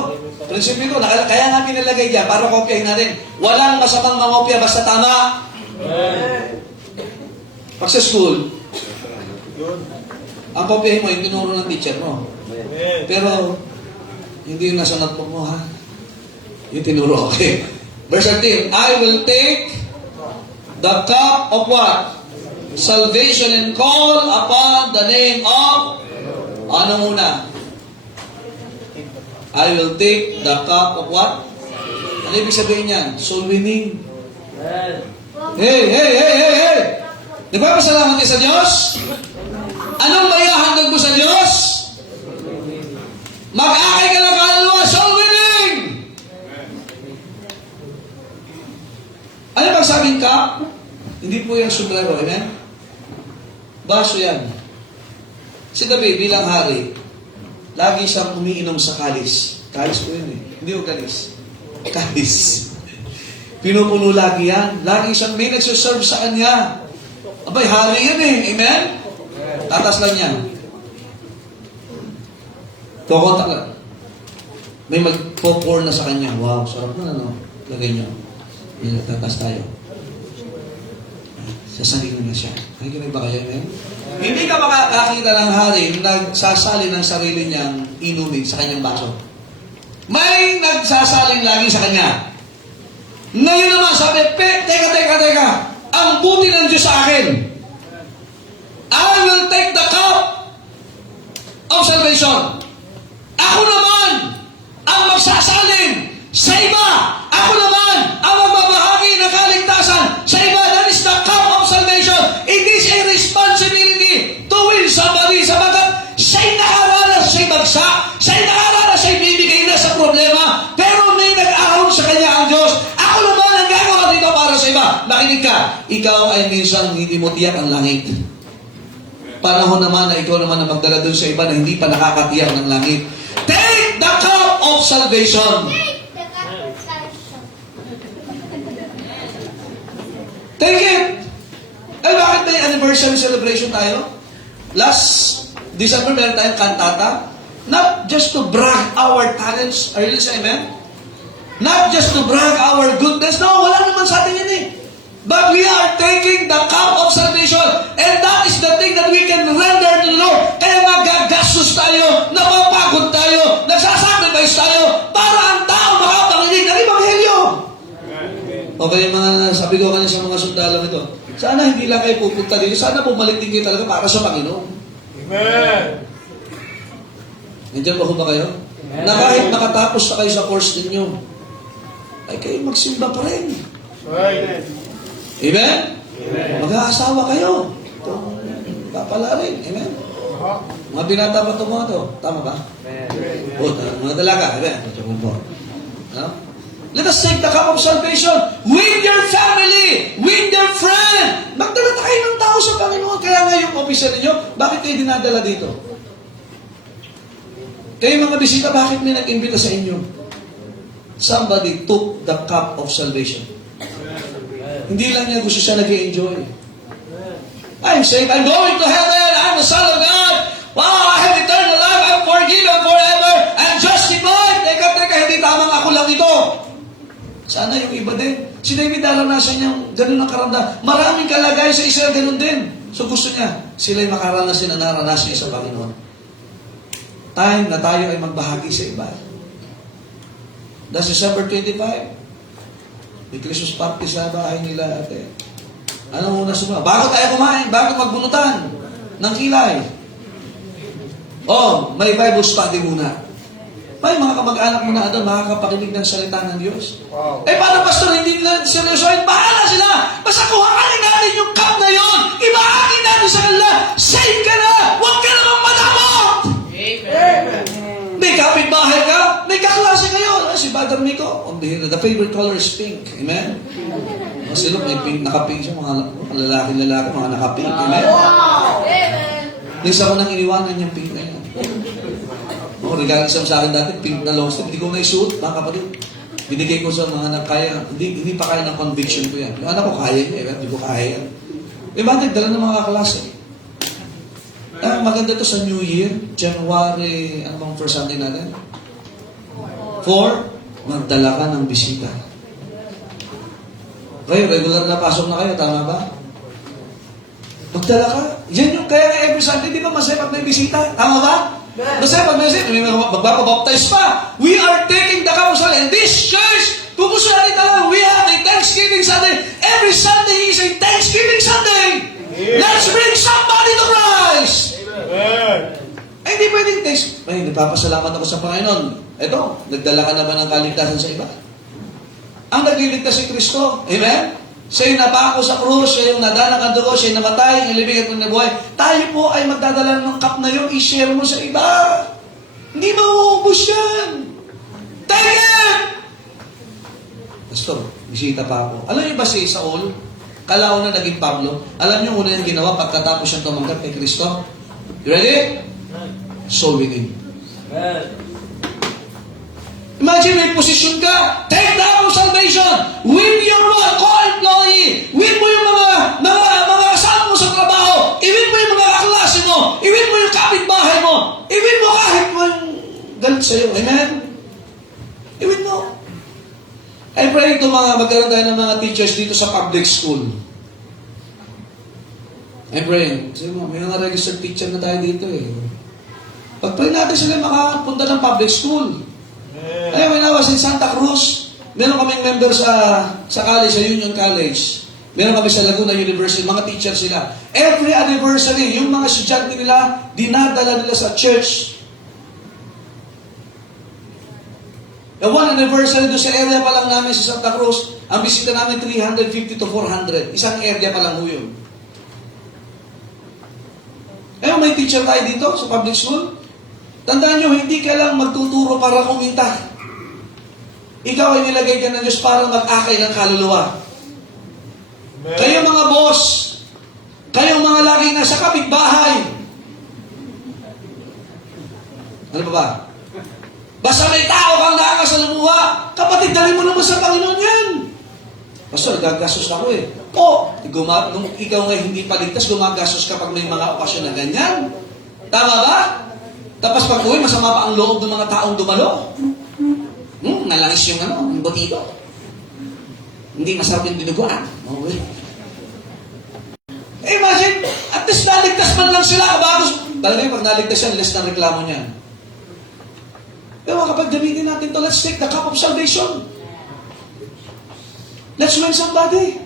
prinsipyo ko, kaya nga pinalagay dyan para kopyahin natin. Walang masamang mangopya basta tama. Pag sa school, ang kopyahin mo, yung tinuro ng teacher mo. Pero, hindi yung nasa notebook mo, ha? Yung tinuro, okay. Verse 13, I will take the cup of what? Salvation and call upon the name of... Ano muna? I will take the cup of what? Ano ibig sabihin yan? Soul winning. Hey! Nagpapasalamat kayo sa Diyos? Anong maihahandog mo sa Diyos? Mag-akay ka ng kaluluwa, soul winning! Ano bang sabing cup? Hindi po yung sombrero, amen? Baso yan. Si David bilang hari, lagi siyang umiinom sa kalis. Kalis po yun eh. Hindi yung kalis. Kalis. Pinupuno lagi yan. Lagi siyang may nagsuserve sa kanya. Abay, hari yan eh. Amen? Tatas lang yan. Kukontak lang. May mag-pour na sa kanya. Wow, sarap na ano. Lagay niyo. Tatas tayo. Sasalin na siya. Nakikinig ba kayo? Amen? Hindi ka makakakita ng hari nagsasali ng sarili niyang inumin sa kanyang baso. May nagsasalin lagi sa kanya. Ngayon naman, sabi, teka. Ang buti ng Diyos sa akin. I will take the cup of salvation. Ako naman ang magsasalin sa iba. Ako naman ang magbabahagi ng kaligtasan sa iba. That is the cup of salvation. It is a responsibility to win somebody sabagat siya'y nakaranas siya'y bagsak, siya'y nakaranas siya'y bibigay na sa problema, pero may nag-ahon sa kanya ang Diyos. Ako naman ang gagawa dito para sa iba. Makinig ka, ikaw ay minsan hindi mo tiyak ang langit. Panahon naman na ikaw naman ang magdala doon sa iba na hindi pa nakakatiyak ng langit. Take the cup of salvation. Take it! Ay, bakit may anniversary celebration tayo? Last December, meron tayong kantata. Not just to brag our talents. Are you listening, amen? Not just to brag our goodness. No, wala naman sa atin yun eh. But we are taking the cup of salvation. And that is the thing that we can render to the Lord. Kaya magagastos tayo, napapagod tayo, nagsasacrifice tayo, para ang tao makapanginig ng Ebanghelyo. Okay, mga sabi ko kanina sa mga sundalo nito, sana hindi lang kayo pupunta dito, sana bumalik din kayo talaga para sa Panginoon. Amen. Nandiyan ba ba kayo? Na kahit nakatapos na kayo sa course ninyo, ay kayo magsimba pa rin. Right. Amen? Mag-aasawa kayo. Papala rin. Amen? Mga binata pa ito mga ito. Tama ba? O, mga dalaga. Amen? No? Let us take the cup of salvation with your family, with your friend. Magdala tayo ng tao sa Panginoon. Kaya nga yung officer ninyo, bakit kayo dinadala dito? Kayo mga bisita, bakit may nag-imbita sa inyo? Somebody took the cup of salvation. Hindi lang niya gusto siya nag-enjoy. I'm saved, I'm going to heaven, I'm a son of God. Wow, I have eternal life, I'm forgiven forever, I'm justified. Teka, hindi tamang ako lang ito. Sana yung iba din. Si David naranasan niyang ganun ang karamdaman. Maraming kalagay sa Israel ganun din. So gusto niya, sila'y makaranasin na naranasin niya sa Panginoon. Time na tayo ay magbahagi sa iba. That's December 25. May Christmas party sa bahay nila ate. Ano muna sumula? Bago tayo kumain, bago magbunutan ng kilay. May Bible study muna. May mga kamag-anak mo na doon, makakapakinig ng salita ng Diyos. Wow. Paano pastor, hindi nila seryosohin? Bahala sila! Basta kuhanin natin yung cup na yon, ibahagi natin sa kanila, save ka na! Huwag ka namang madamot! Amen. May kapitbahay ka, may kaklase kayo. Si Brother Nico, on the favorite color is pink. Amen? Kasi look, may pink, naka-pink siya, mga lalaki, mga naka-pink. Amen? Nisa ko nang iniwanan yung pink na yun. Regalo sa akin dati, pink na long sleeve. Hindi ko naisuot, mga kapatid. Binigay ko sa mga anak kaya. Hindi pa kaya ng conviction ko yan. Yung anak ko kaya niya, hindi ko kaya yan. Bakit? Dala ng mga klase. Maganda to sa New Year, January, ano bang first Sunday natin? 4, magdala ka ng bisita. Kayo, regular na pasok na kayo, tama ba? Magdala ka. Yan yung kaya nga every Sunday, di ba masaya pag may bisita? Tama ba? Masaya pag may bisita, may magbapabaptize pa. We are taking the counsel in this church. Kung gusto natin talaga, we have a Thanksgiving Sunday. Every Sunday is a Thanksgiving Sunday. Let's bring somebody to Christ. Amen. Hindi pwedeng thanks. Nagpapasalamat ako sa Panginoon. Ito, nagdala ka na ba ng kaligtasan sa iba? Ang nagliligtas si Kristo. Amen? Siya yung napako sa krus, siya yung nadanak ang dugo, siya yung namatay, yung libig at nabuhay. Tayo po ay magdadala ng cup na yun, i-share mo sa iba. Hindi mauubos yan. Take it! Pastor, bisita pa ako. Alam niyo ba si Saul? Kalao na naging Pablo. Alam niyo una yung ginawa pagkatapos siyang tumanggap kay Kristo? You ready? Soul winning. Imagine may posisyon ka. Take the cup of salvation. Win your co-employee. Win mo yung mga kasama mo sa trabaho. I-win mo yung mga kaklase mo. I-win mo yung kapitbahay mo. I-win mo kahit mo yung galit sa'yo. Amen? I-win mo. I pray ito magkaroon tayo ng mga teachers dito sa public school. I pray. Kasi may mga registered teacher na tayo dito eh. Pag-pray natin sila makapunta ng public school. Ay, when I was in Santa Cruz, meron kaming member sa college, sa Union College. Meron kami sa Laguna University, mga teacher sila. Every anniversary, yung mga estudyante nila, dinadala nila sa church. The one anniversary doon sa area pa lang namin sa Santa Cruz, ang bisita namin 350 to 400. Isang area pa lang ho yun. Ayun, may teacher tayo dito sa public school. Tandaan nyo, hindi ka lang magtuturo para kumita. Ikaw ay nilagay ka ng Diyos para mag-akay ng kaluluwa. Amen. Kayo mga boss, kayo mga laging nasa kapitbahay. Ano ba? Basta may tao kang nakakasalumuha, kapatid, dali mo naman sa Panginoon yan. Pastor, gagastos ako eh. Nung ikaw nga hindi paligtas, gumagastos kapag may mga okasyon na ganyan. Tama ba? Tapos pag uwi, masama pa ang loob ng mga taong dumalo. Nalangis yung botido. Hindi masarap yung dinuguan. Okay. Imagine, at least naligtas man lang sila. Talaga pag naligtas yan, less ng reklamo niyan. Pero kapag gamitin natin to, let's take the cup of salvation. Let's win somebody.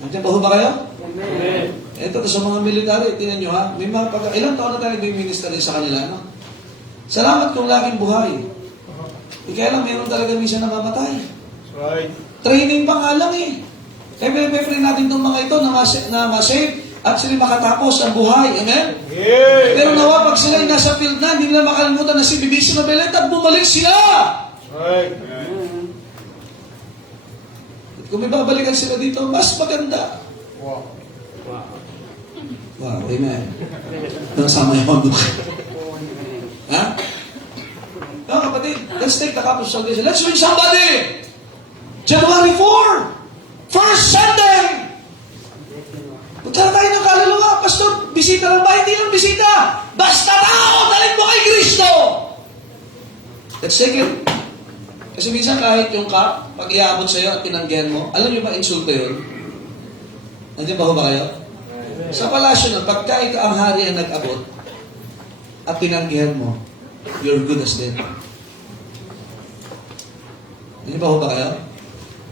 Nandiyan pa ho ba kayo? Amen. Ito sa mga military, tingnan nyo ha. May mga ilang taon na tayo nag-minister sa kanila, no? Salamat kung laging buhay. Kaya lang, meron talaga minsan namamatay. That's right. Training pa nga lang eh. Kaya pray natin itong mga ito na ma-save at sila makatapos ang buhay. Amen? Yeah. Pero nawa, pag sila nasa field na, hindi nila makalimutan na si BBC na Belet at bumalik sila. Right. Kung may babalikan sila dito, mas maganda. Wow. Wow, amen. Nasama yung doon. Ha? No, kapatid, let's take the cup of salvation. Let's win somebody! January 4! First Sunday! Punta tayo ng kaluluwa. Pastor, bisita lang ba? Hindi lang bisita. Basta tao, dalhin mo kay Kristo! Let's take it. Kasi minsan kahit yung cup, pag iabot sa'yo at tinanggihan mo, alam niyo ba insulto yun? Nandiyan ba ho ba kayo? Sa palasyo nun, pagka ikaw ang hari ang nag-abot at tinanggihan mo, you're good as dead. Nandiyan ba ho ba kayo?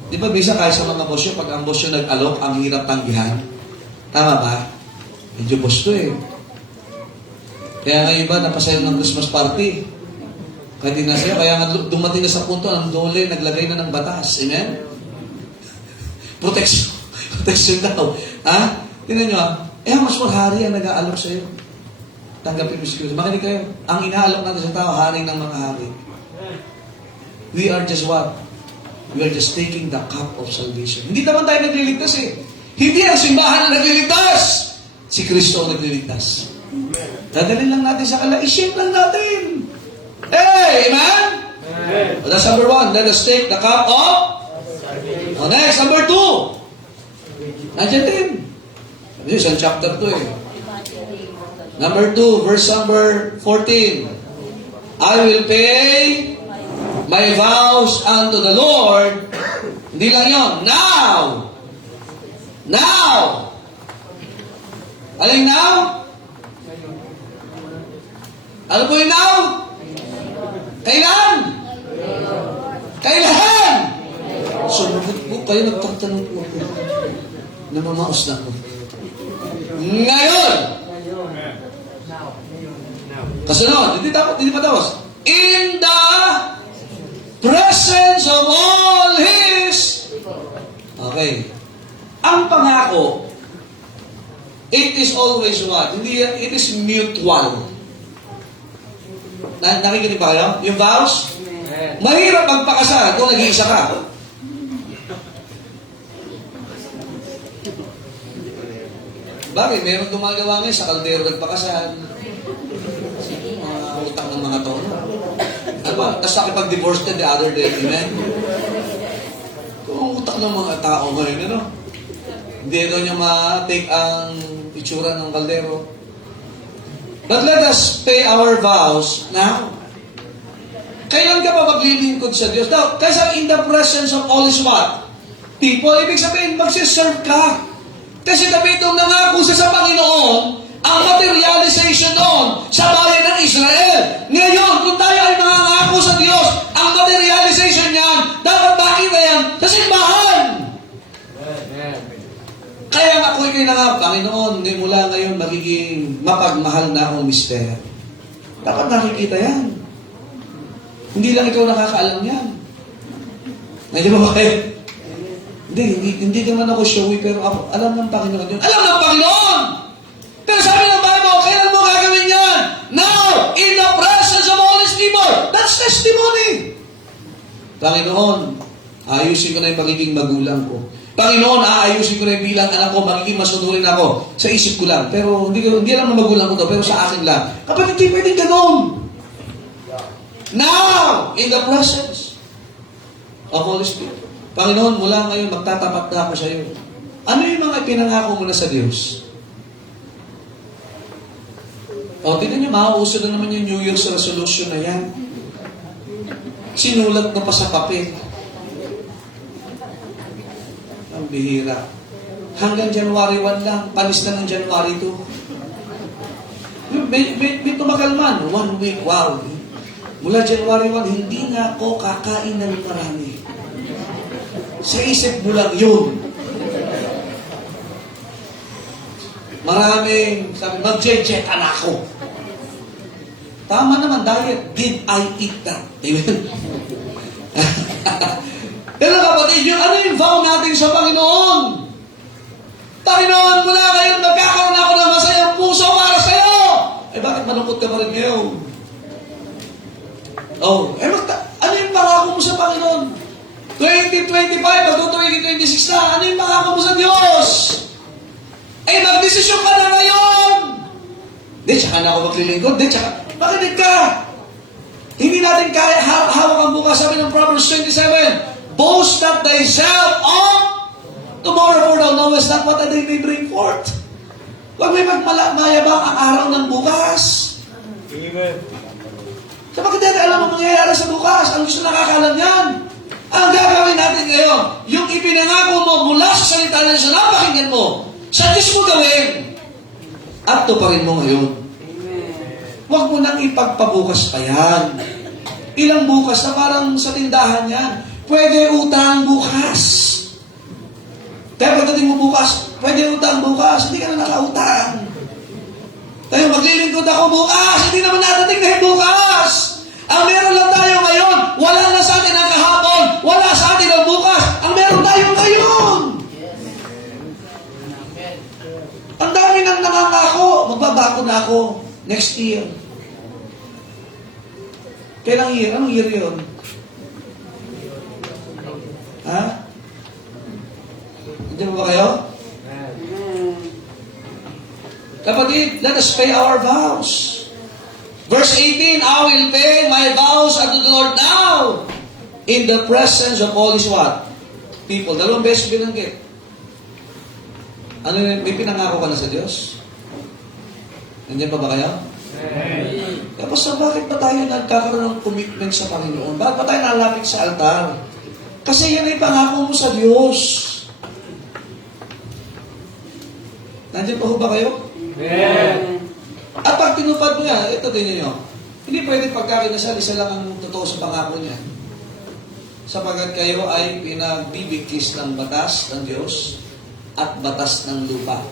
Di ba bisa kahit sa mga bosyo, pag ang bosyo nag-alok, ang hirap tanggihan? Tama ba? Medyo boss to eh. Kaya ngayon ba, napasayo ng Christmas party? Kahit di na sa'yo, kaya nga dumating na sa punto, ang dole, naglagay na ng batas. Amen? Protection. Protection daw. Ha? Tingnan nyo ang mas hari ang nag-aalok sa'yo. Tanggapin mo si Kristo. Makinig kayo. Ang inaalok natin sa tao, hari ng mga hari. We are just what? We are just taking the cup of salvation. Hindi naman tayo nagliligtas eh. Hindi ang simbahan na nagliligtas. Si Kristo ang nagliligtas. Dadalhin lang natin sa kala. I-share lang natin. Hey! Amen? Amen. Well, that's number 1. Let us take the cup of salvation. Next, number 2. Nandiyan din. This is chapter 2 eh. Number 2, verse number 14. I will pay my vows unto the Lord. Hindi lang yun. Now! Now! Aling now? Ano po yung now? Kailan? Kailan? Sumagot po kayo, nagtatanong po ako. Namamaos na ako. Ngayon! Kasunod, hindi pa tapos. In the presence of all His. Okay. Ang pangako, it is always what? Hindi, it is mutual. Nakikinig ba kayo? Yung vows? Mahirap magpakasal kung nag-iisa ka. Bakit? Meron gumagawa ngayon sa kaldero nagpakasal. Mga utang ng mga tono. Ano ba? Tapos nakipag-divorce na the other day. Amen? Kung utang ng mga tao ngayon, ano? Hindi daw niya ma-take ang itsura ng kaldero. But let us pay our vows now. Kailan ka pa maglilingkod sa Diyos? Now, kasi in the presence of all is what? People, ibig sabihin, magsiserve ka. Kasi David nung nangako sa Panginoon, ang materialization noon sa bayan ng Israel. Ngayon, kung tayo ay nangangako sa Diyos, ang materialization niyan, dapat makita yan sa simbahan. Kaya nga ako'y kailangan, Panginoon, mula ngayon magiging mapagmahal na akong mister. Dapat nakikita yan. Hindi lang ikaw nakakaalam yan. Nandiyan ba kayo? Hindi naman ako showy, pero ako, alam ng Panginoon yun. Alam ng Panginoon! Pero sabi ng Bible, kailan mo gagawin yan? Now, in the presence of all His people. That's testimony. Panginoon, ayusin ko na yung magiging magulang ko. Panginoon, aayusin ko na yung bilang anak ko, magiging masunurin ako. Sa isip ko lang. Pero hindi lang ng magulang ko to, pero sa akin lang. Kapag hindi pwedeng ganun. Now, in the presence of Holy Spirit. Panginoon, mula ngayon, magtatapat na ako sa iyo. Ano yung mga pinangako mo na sa Diyos? O, tignan niyo, mauuso na naman yung New Year's resolution na yan. Sinulat na pa sa papel. Ang bihira. Hanggang January 1 lang, panis na ng January 2. May tumagal man, 1 week, wow. Mula January 1, hindi na ako kakain ng marami. Sa isip mo lang yun. Maraming, sabi, mag-check na ako. Tama naman, diet. Did I eat that? Amen? Pero kapatid, ano yung vow natin sa Panginoon? Panginoon, mula ngayon, magkakaroon ako ng masayang puso para sa iyo. Eh, bakit malungkot ka pa rin ngayon? Oh, ano yung pangako mo sa Panginoon? 2025, magto 2026 buntis ka, ano yung pangako mo sa Diyos? Eh, magdesisyon ka na ngayon! Di, tsaka na ako maglilingkod. Di, tsaka, makinig ka! Hindi natin kaya hawak ang bukas. Sabi ng Proverbs 27, boast not thyself of tomorrow, for thou knowest not what a day may bring forth. Huwag may magmayabang ang araw ng bukas. Amen. So bakit natin alam ang mangyayari sa bukas? Ang gusto nakakalam yan. Ang gagawin natin ngayon, yung ipinangako mo mula sa salita na sa napakinggan mo, sa Diyos mo gawin. At tuparin mo ngayon. Huwag mo nang ipagpabukas pa yan. Ilang bukas na parang sa tindahan yan. Pwede utang bukas. Kaya pagdating mo bukas, pwede utang bukas. Hindi ka na nakautang. Tayo, maglilingkod ako bukas. Hindi naman nadating na bukas. Ang meron lang tayo ngayon, wala na sa atin ang kahapon. Wala sa atin ang bukas. Ang meron tayo ngayon. Ang dami nang nangangako. Magbabako na ako. Next year. Kailang year? Anong year yun? Ha? Nandiyan ba kayo? Kapatid, let us pay our vows. Verse 18, I will pay my vows unto the Lord now in the presence of all His what? People. Dalawang beses binanggit. Ano yun? May pinangako ka na sa Diyos? Nandiyan pa ba kayo? Tapos bakit ba tayo nagkakaroon ng commitment sa Panginoon? Bakit ba tayo nalapit sa altar? Kasi yan ay pangako mo sa Diyos. Nandiyan pa ho ba kayo? At pag tinupad mo yan, ito din nyo. Hindi pwede pagkakinasal, isa lang ang totoo sa pangako niya. Sapagat kayo ay pinagbibigkis ng batas ng Diyos at batas ng lupa.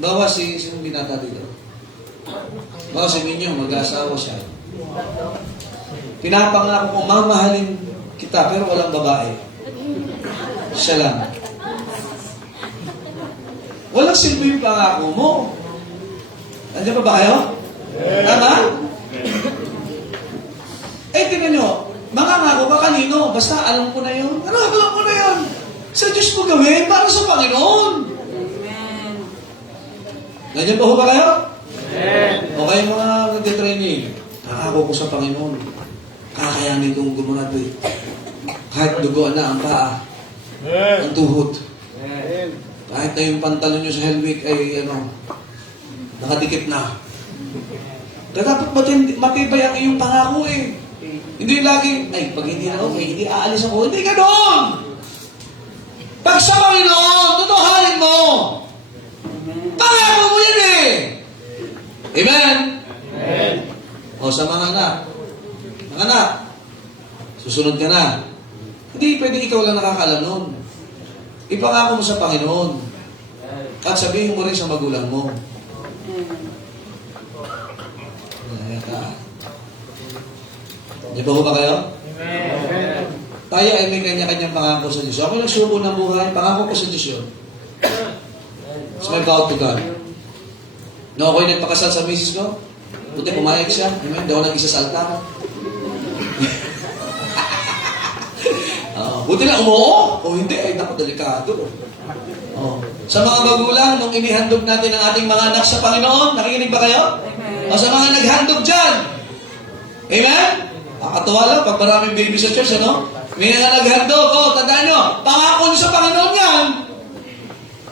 Bawa sinong binata dito? Bawa si Minyo, mag-asawa siya. Pinapangako ko, mamahalin kita, pero walang babae. Siya lang. Walang silbi yung pangako mo. Nandiyan pa ba kayo? Tama? Eh, tingnan nyo, mangangako ka kanino? Basta alam ko na yun. Ano, alam ko na yun? Sa Diyos ko gawin, para sa Panginoon. Nandiyan pa ho ba kayo? O kayo mga nagtitraining, kakako ko sa Panginoon. Kakayanin kong gumunat eh. Kahit dugoan na ang paa, ang tuhod. Kahit na yung pantalon nyo sa helmet ay nakadikit na. Kaya dapat matibay ang iyong pangako eh. Hindi laging, ay pag hindi na okay, hindi aalis ako. Hindi ka doon! Pag sa Panginoon, tutuhanin mo! Pangako mo yan eh! Amen? Amen. O sa mga anak, susunod ka na. Hindi pwede ikaw lang nakakaalam nun. Ipangako mo sa Panginoon. At sabihin mo rin sa magulang mo. Di ba ho ba kayo? Amen. Tayo ay may kanya-kanyang pangako sa Diyos. Ako nagsubo ng buhay, pangako ko sa Diyos yun. It's my vow to God. No, ako'y nagpakasal sa misis ko. Buti pumayag siya. Amen. Hindi ako nag-isa sa altar. Buti lang umuo. O hindi, ay naku, delikado. Sa mga magulang, nung inihandog natin ang ating mga anak sa Panginoon, nakikinig ba kayo? O sa mga naghandog dyan. Amen? Nakakatuwa lang pag maraming baby sa church, ano? May nga naghandog. O, tandaan nyo, pangako nyo sa Panginoon yan.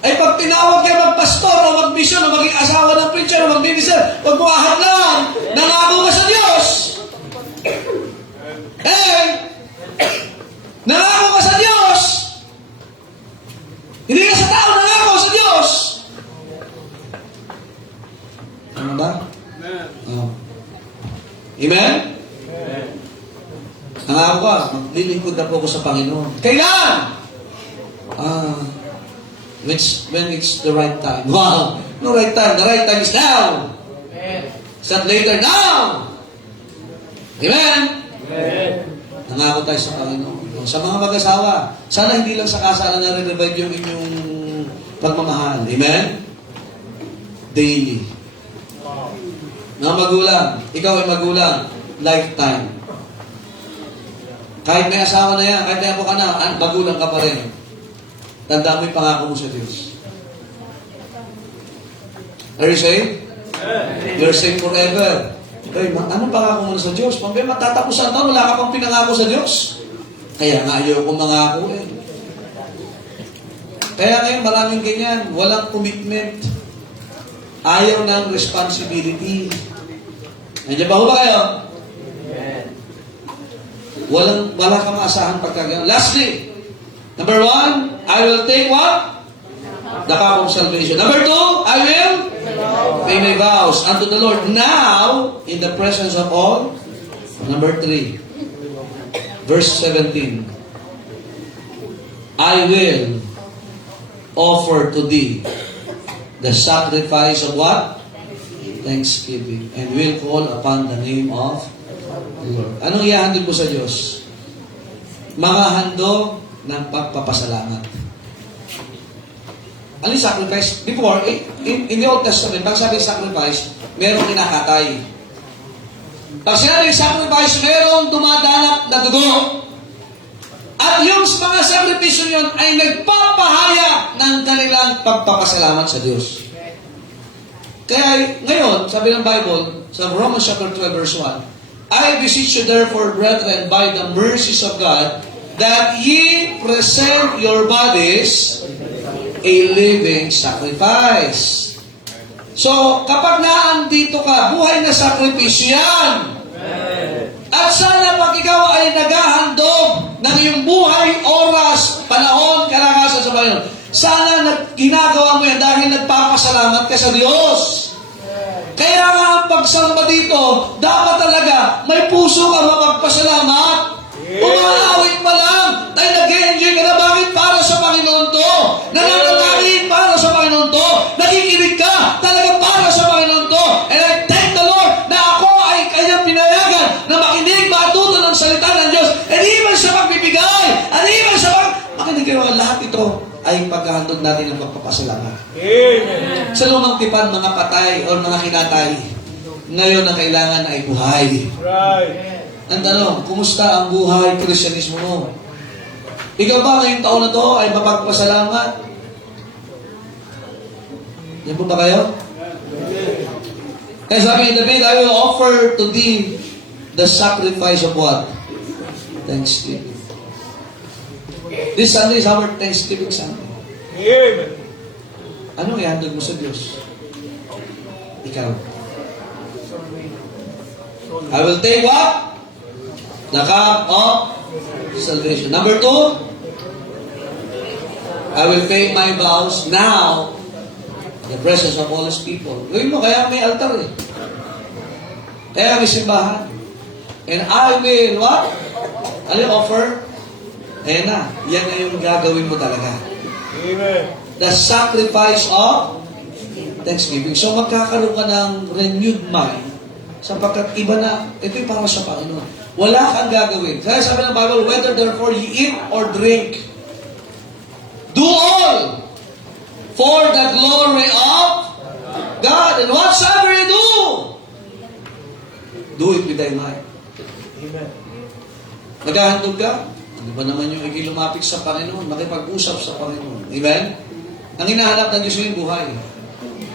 Ay pag tinawag kayo magpastor o magmisyon o maging asawa ng preacher o magminister, huwag mo ahadlan. Nangako ka sa Diyos. Nangako ka sa Diyos. Hindi ka sa tao, nangako sa Diyos. Ano ba? Amen? Nangako ka, maglilingkod na po ako sa Panginoon. Kailan? When it's the right time. Wow! No right time. The right time is now. It's not later, now! Amen? Nangako tayo sa Panginoon. Sa mga mag-asawa, sana hindi lang sa kasalan na re-revive yung inyong pagmamahal. Amen? Daily. Mga magulang, ikaw ay magulang, lifetime. Kahit may asawa na yan, kahit may apo ka na, bagulang ka pa rin. Tandaan mo yung pangako mo sa Diyos. Are you saved? You're saved forever. Okay, anong pangako mo na sa Diyos? Pag may matatapusan taon, wala ka pang pinangako sa Diyos. Kaya nga ayaw ko mangako eh. Kaya ngayon maraming ganyan, walang commitment. Ayaw ng responsibility. Nandiyan ba ho ba kayo? Wala kang maasahan pagkagayon. Lastly, number 1, I will take what? The cup of salvation. Number 2, I will pay my vows unto the Lord now in the presence of all. Number 3, verse 17. I will offer to thee the sacrifice of what? Thanksgiving. And will call upon the name of the Lord. Anong ihahandog mo sa Diyos? Mga handog ng pagpapasalamat. Ano yung sacrifice? Before, in the Old Testament, pag sabi sacrifice, merong kinakatay. Pag sinabi sacrifice, merong dumadanap na dugo. At yung mga sakripisyo yun ay nagpapahayag ng kanilang pagpapasalamat sa Diyos. Kaya ngayon, sabi ng Bible, sa Romans chapter 12 verse 1, I beseech you therefore, brethren, by the mercies of God, that ye present your bodies a living sacrifice. So, kapag naandito ka, buhay na sakripisyo yan. At sana pag ikaw ay naghahandog ng iyong buhay, oras, panahon, kalakasan sa Panginoon, sana ginagawa mo yan dahil nagpapasalamat ka sa Diyos. Kaya nga ang pagsamba dito, dapat talaga may puso ka mapagpasalamat. Umaawit pa lang, ay nag-enjoy ka na. Bakit? Para sa Panginoon to. Nananalangin para sa Panginoon to. Nakikinig ka talaga para sa Panginoon to. And I thank the Lord na ako ay kanyang pinayagan na makinig, matuto ng salita ng Diyos. And even sa pagbibigay, and even sa makinig kayo, lahat ito ay paghahandog natin ng pagpapasalamat. Amen. Sa lumang tipan, mga patay o mga hinatay, ngayon ang kailangan ay buhay. Right. Ang tanong, kumusta ang buhay Krisyanismo mo? Ikaw ba ngayong taon na to ay mapagpasalamat? Yan po ba kayo? Kaya sabi ni David, I will offer to thee the sacrifice of what? Thanksgiving. This Sunday is our Thanksgiving Sunday. Amen. Anong ihandog mo sa Diyos? Ikaw. I will take what? The cup of salvation. Number 2, I will pay my vows now in the presence of all His people. Gawin mo, kaya may altar eh. Kaya may simbahan. And I will, what? I will offer. Ayan na. Yan na yung gagawin mo talaga. Amen. The sacrifice of Thanksgiving. So magkakaroon ka ng renewed mind sapagkat iba na, ito'y para sa Panginoon. Wala kang gagawin. Kaya sabi ng Bible, whether therefore ye eat or drink, do all for the glory of God. And whatsoever you do it with thy mind. Amen. Naghahandog ka? Ano ba naman yung ikilumapit sa Panginoon? Makipag-usap sa Panginoon. Amen? Ang hinahanap ng Diyos yung buhay.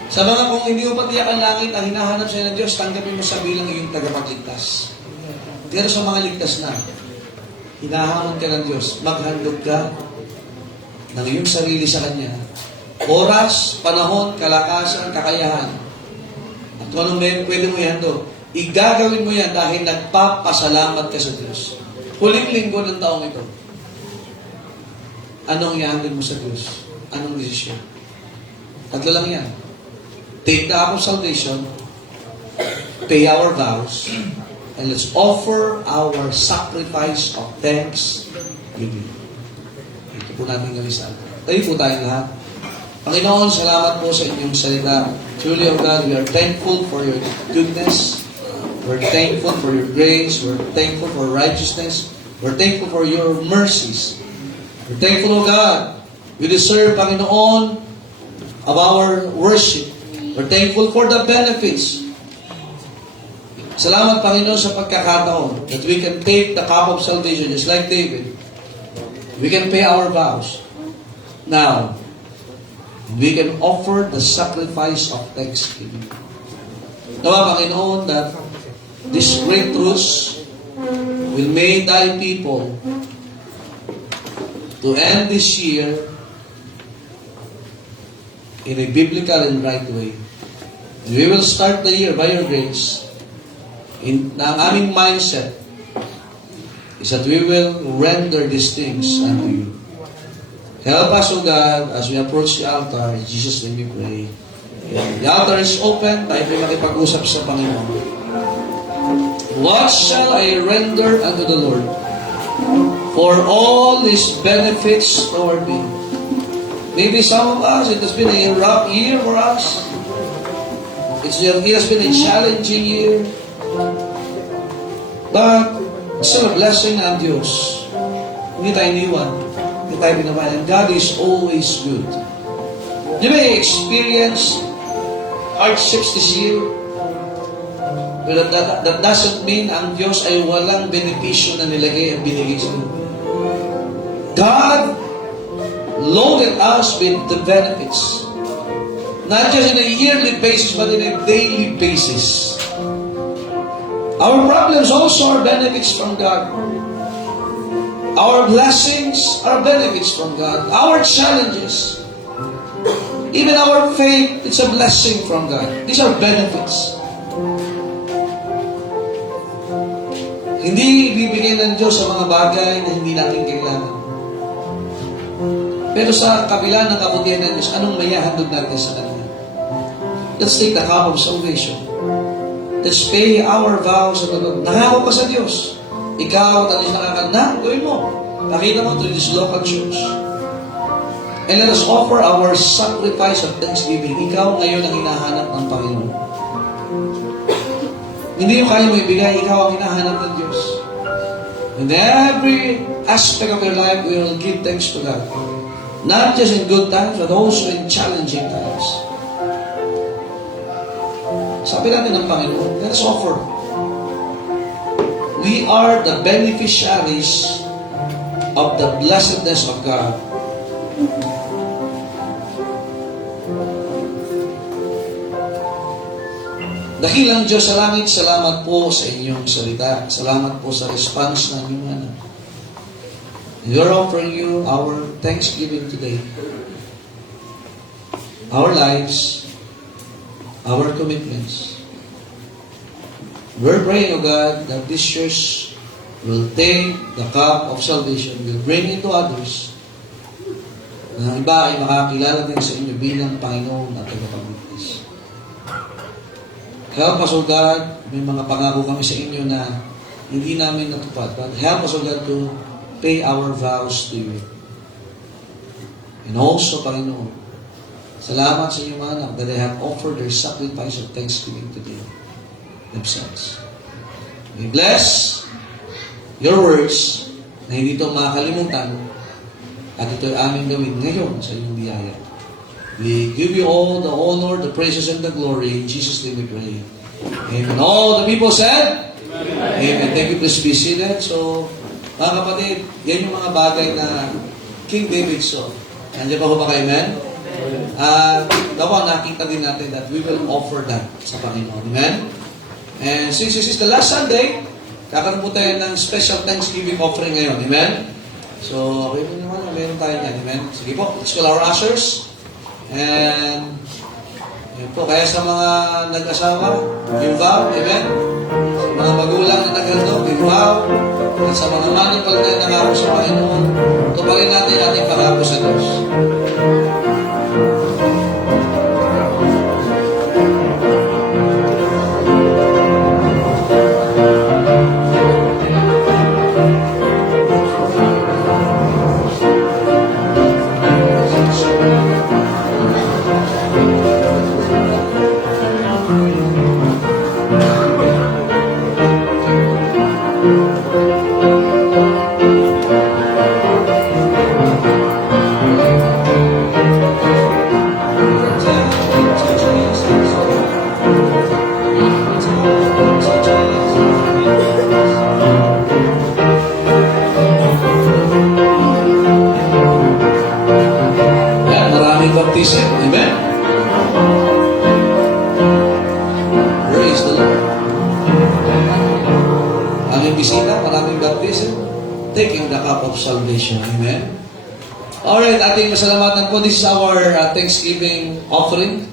Sa mga kung hindi mo patiyak ang langit, ang hinahanap sa'yo ng Diyos, tanggapin mo sa bilang iyong tagapagligtas. Pero sa mga ligtas na, hinahamon ka ng Diyos, maghandog ka ng iyong sarili sa Kanya. Oras, panahon, kalakasan, kakayahan. At kung anong pwede mo ihandog, igagawin mo yan dahil nagpapasalamat ka sa Diyos. Huling linggo ng taong ito, anong ihandog mo sa Diyos? Anong desisyon? Tatlo lang yan. Take the cup of salvation, pay our vows, and let's offer our sacrifice of thanksgiving. Ito po natin gawin sa atin. Tayo po tayong lahat. Panginoon, salamat po sa inyong salita. Truly, O God, we are thankful for your goodness. We're thankful for your grace. We're thankful for righteousness. We're thankful for your mercies. We're thankful, O God. We deserve, Panginoon, of our worship. We're thankful for the benefits. Salamat, Panginoon, sa pagkakataon that we can take the cup of salvation just like David. We can pay our vows. Now, we can offer the sacrifice of thanksgiving. Nawa, Panginoon, that these great truths will make thy people to end this year in a biblical and right way. We will start the year by your grace. Na ang aming mindset is that we will render these things unto you. Help us, O God, as we approach the altar. In Jesus' name we pray. The altar is open. Tayo po'y makipag-usap sa Panginoon. What shall I render unto the Lord for all His benefits toward me? Maybe some of us, it has been a rough year for us. It has been a challenging year. But, still a blessing ng Diyos. Hindi tayo iniwan. Hindi tayo binabayan. And God is always good. You may experience hardships this year. But that doesn't mean ang Diyos ay walang benepisyo na nilagay at binigay sa iyo. God loaded us with the benefits. Not just in a yearly basis, but in a daily basis. Our problems also are benefits from God. Our blessings are benefits from God. Our challenges, even our faith, it's a blessing from God. These are benefits. Hindi ibibigay ng Diyos sa mga bagay na hindi natin kailangan. Pero sa kabila ng kabutihan ng Diyos, anong mayahandog natin sa Kanya? Let's take the cup of salvation. Let's pay our vows of the Lord. Nangako ka sa Diyos. Ikaw at ang nakakanda, gawin mo. Nakita mo to this local church. And let us offer our sacrifice of thanksgiving. Ikaw ngayon ang hinahanap ng Panginoon. Hindi yung kaya mo ibigay, ikaw ang hinahanap ng Diyos. In every aspect of your life, we will give thanks to God. Not just in good times, but also in challenging times. Sabi natin ng Panginoon, let us offer. We are the beneficiaries of the blessedness of God. Dakilang Diyos sa langit, salamat po sa inyong salita. Salamat po sa response ng inyong anak. We're offering you our thanksgiving today. Our lives, our commitments. We're praying, O God, that this church will take the cup of salvation, will bring it to others, na ang iba ay makakilala din sa inyo bilang Panginoon at tagapagligtas. Help us, O God, may mga pangako kami sa inyo na hindi namin natupad. But help us, O God, to pay our vows to you. And also, Panginoon, salamat sa inyong mga anak that they have offered their sacrifice of thanksgiving today themselves. We bless your words na hindi ito makakalimutan at ito ay aming gawin ngayon sa inyong biyaya. We give you all the honor, the praises, and the glory. In Jesus' name we pray. Amen. All the people said? Amen. Thank you. Please be seated. So, mga kapatid, yan yung mga bagay na King David saw. Nandiyan pa ba kayo, amen? Dawa, nakita din natin that we will offer that sa Panginoon. Amen? And since this is the last Sunday, kakaroon po tayo ng special Thanksgiving offering ngayon. Amen? So, okay po naman, meron tayo yan. Amen? Sige po, let's call our ushers. And, yun po, kaya sa mga nag-asawa, yung vow, amen? Sa mga magulang na nag-handog, yung vow. At sa mga manipal na nangako sa Panginoon, tuparin natin ating pangako sa Diyos. taking the cup of salvation. Amen. Alright, ating masalamatan po. This is our Thanksgiving offering.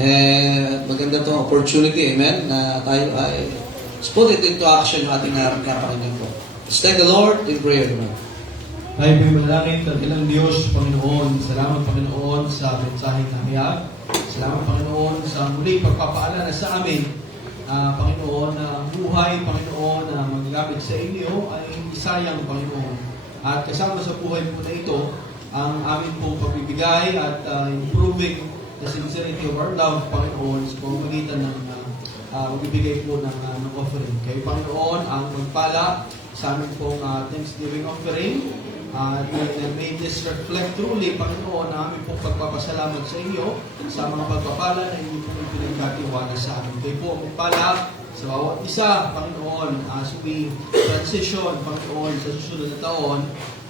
And maganda itong opportunity, amen, na tayo ay let's put it into action yung ating nararamdaman po. Let's thank the Lord in prayer. Amen. Tayo po'y manalangin sa ilang Diyos, Panginoon. Salamat, Panginoon, sa mensaheng nahayag. Salamat, Panginoon, sa muling pagpapaalala sa amin. Panginoon, na buhay, Panginoon, na magagamit sa inyo ay isayang, Panginoon. At kasama sa buhay po na ito, ang aming pong pagbibigay at improving the sincerity of our love, Panginoon, sa pamamagitan ng magbibigay po ng offering. Kaya, Panginoon, ang magpala sa aming pong Thanksgiving offering. May this reflect truly, Panginoon, na aming pong pagpapasalamat sa inyo sa mga pagpapala na hindi po pinagkatiwala sa amin. Kayo po ang magpala sa bawat isa, Panginoon, as we transition, Panginoon, sa susunod na taon.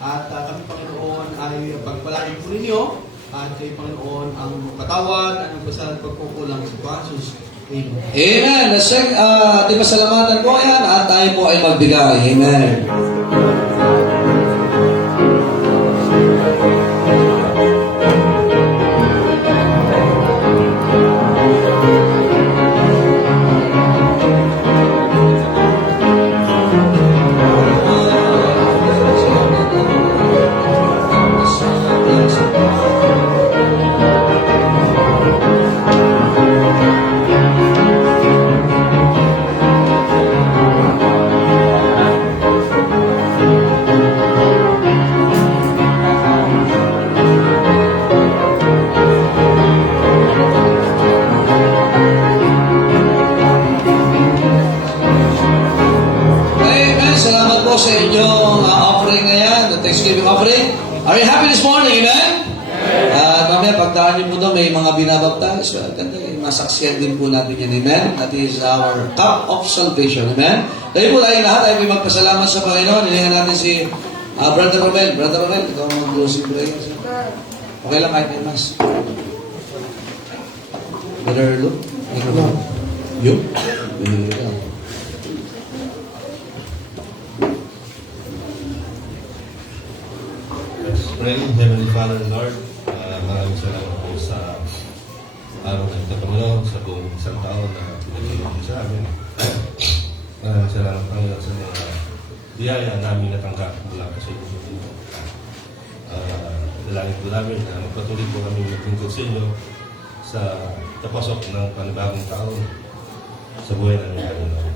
At kami, Panginoon, ay pagpalain po ninyo. At kayo, Panginoon, ang patawad, ang pasalat pagkukulang sa Pasus. Amen. Amen. Ating masalamatan po yan at tayo po ay magbigay. Amen. Salamat po sa inyong offering na yan, the Thanksgiving offering. Are you happy this morning? Amen? Mamaya, pagdaan niyo po doon, may mga binabaptize. Ganda, masaksiyan din po natin yan. Amen? That is our cup of salvation. Amen? Tayo po tayo lahat, tayo po magpasalamat sa Panginoon. Hinihingan natin si Brother Romel. Brother Romel, ikaw mag-closing prayer. Okay lang kahit may mas. Brother Luke? You? Pray, Heavenly Father and Lord, maraming salamat po sa araw na ito, Panginoon, sa buong isang taon na pinagiging mo sa amin. Maraming salamat, Panginoon, sa mga biyaya namin natanggap mula pa sa inyo. Dalangin po namin na magpatuloy po kami maglingkod sa inyo sa tapasok ng panibagong taon sa buhay namin, Panginoon.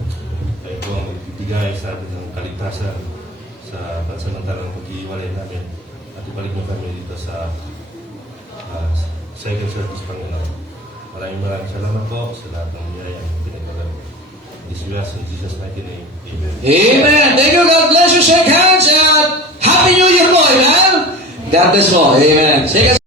Kayo po ang magbibigay sa atin ng kaligtasan sa pansamantalang pag-iwalay namin. At ibalik mo kami dito sa second service, Panginoon. Maraming salamat po sa lahat ng biyaya ang pinagbagal. This we ask in Jesus' mighty name. Amen. Amen. Thank you. God bless you. Shake hands and Happy New Year po. Amen. God bless po. Amen. Shake hands.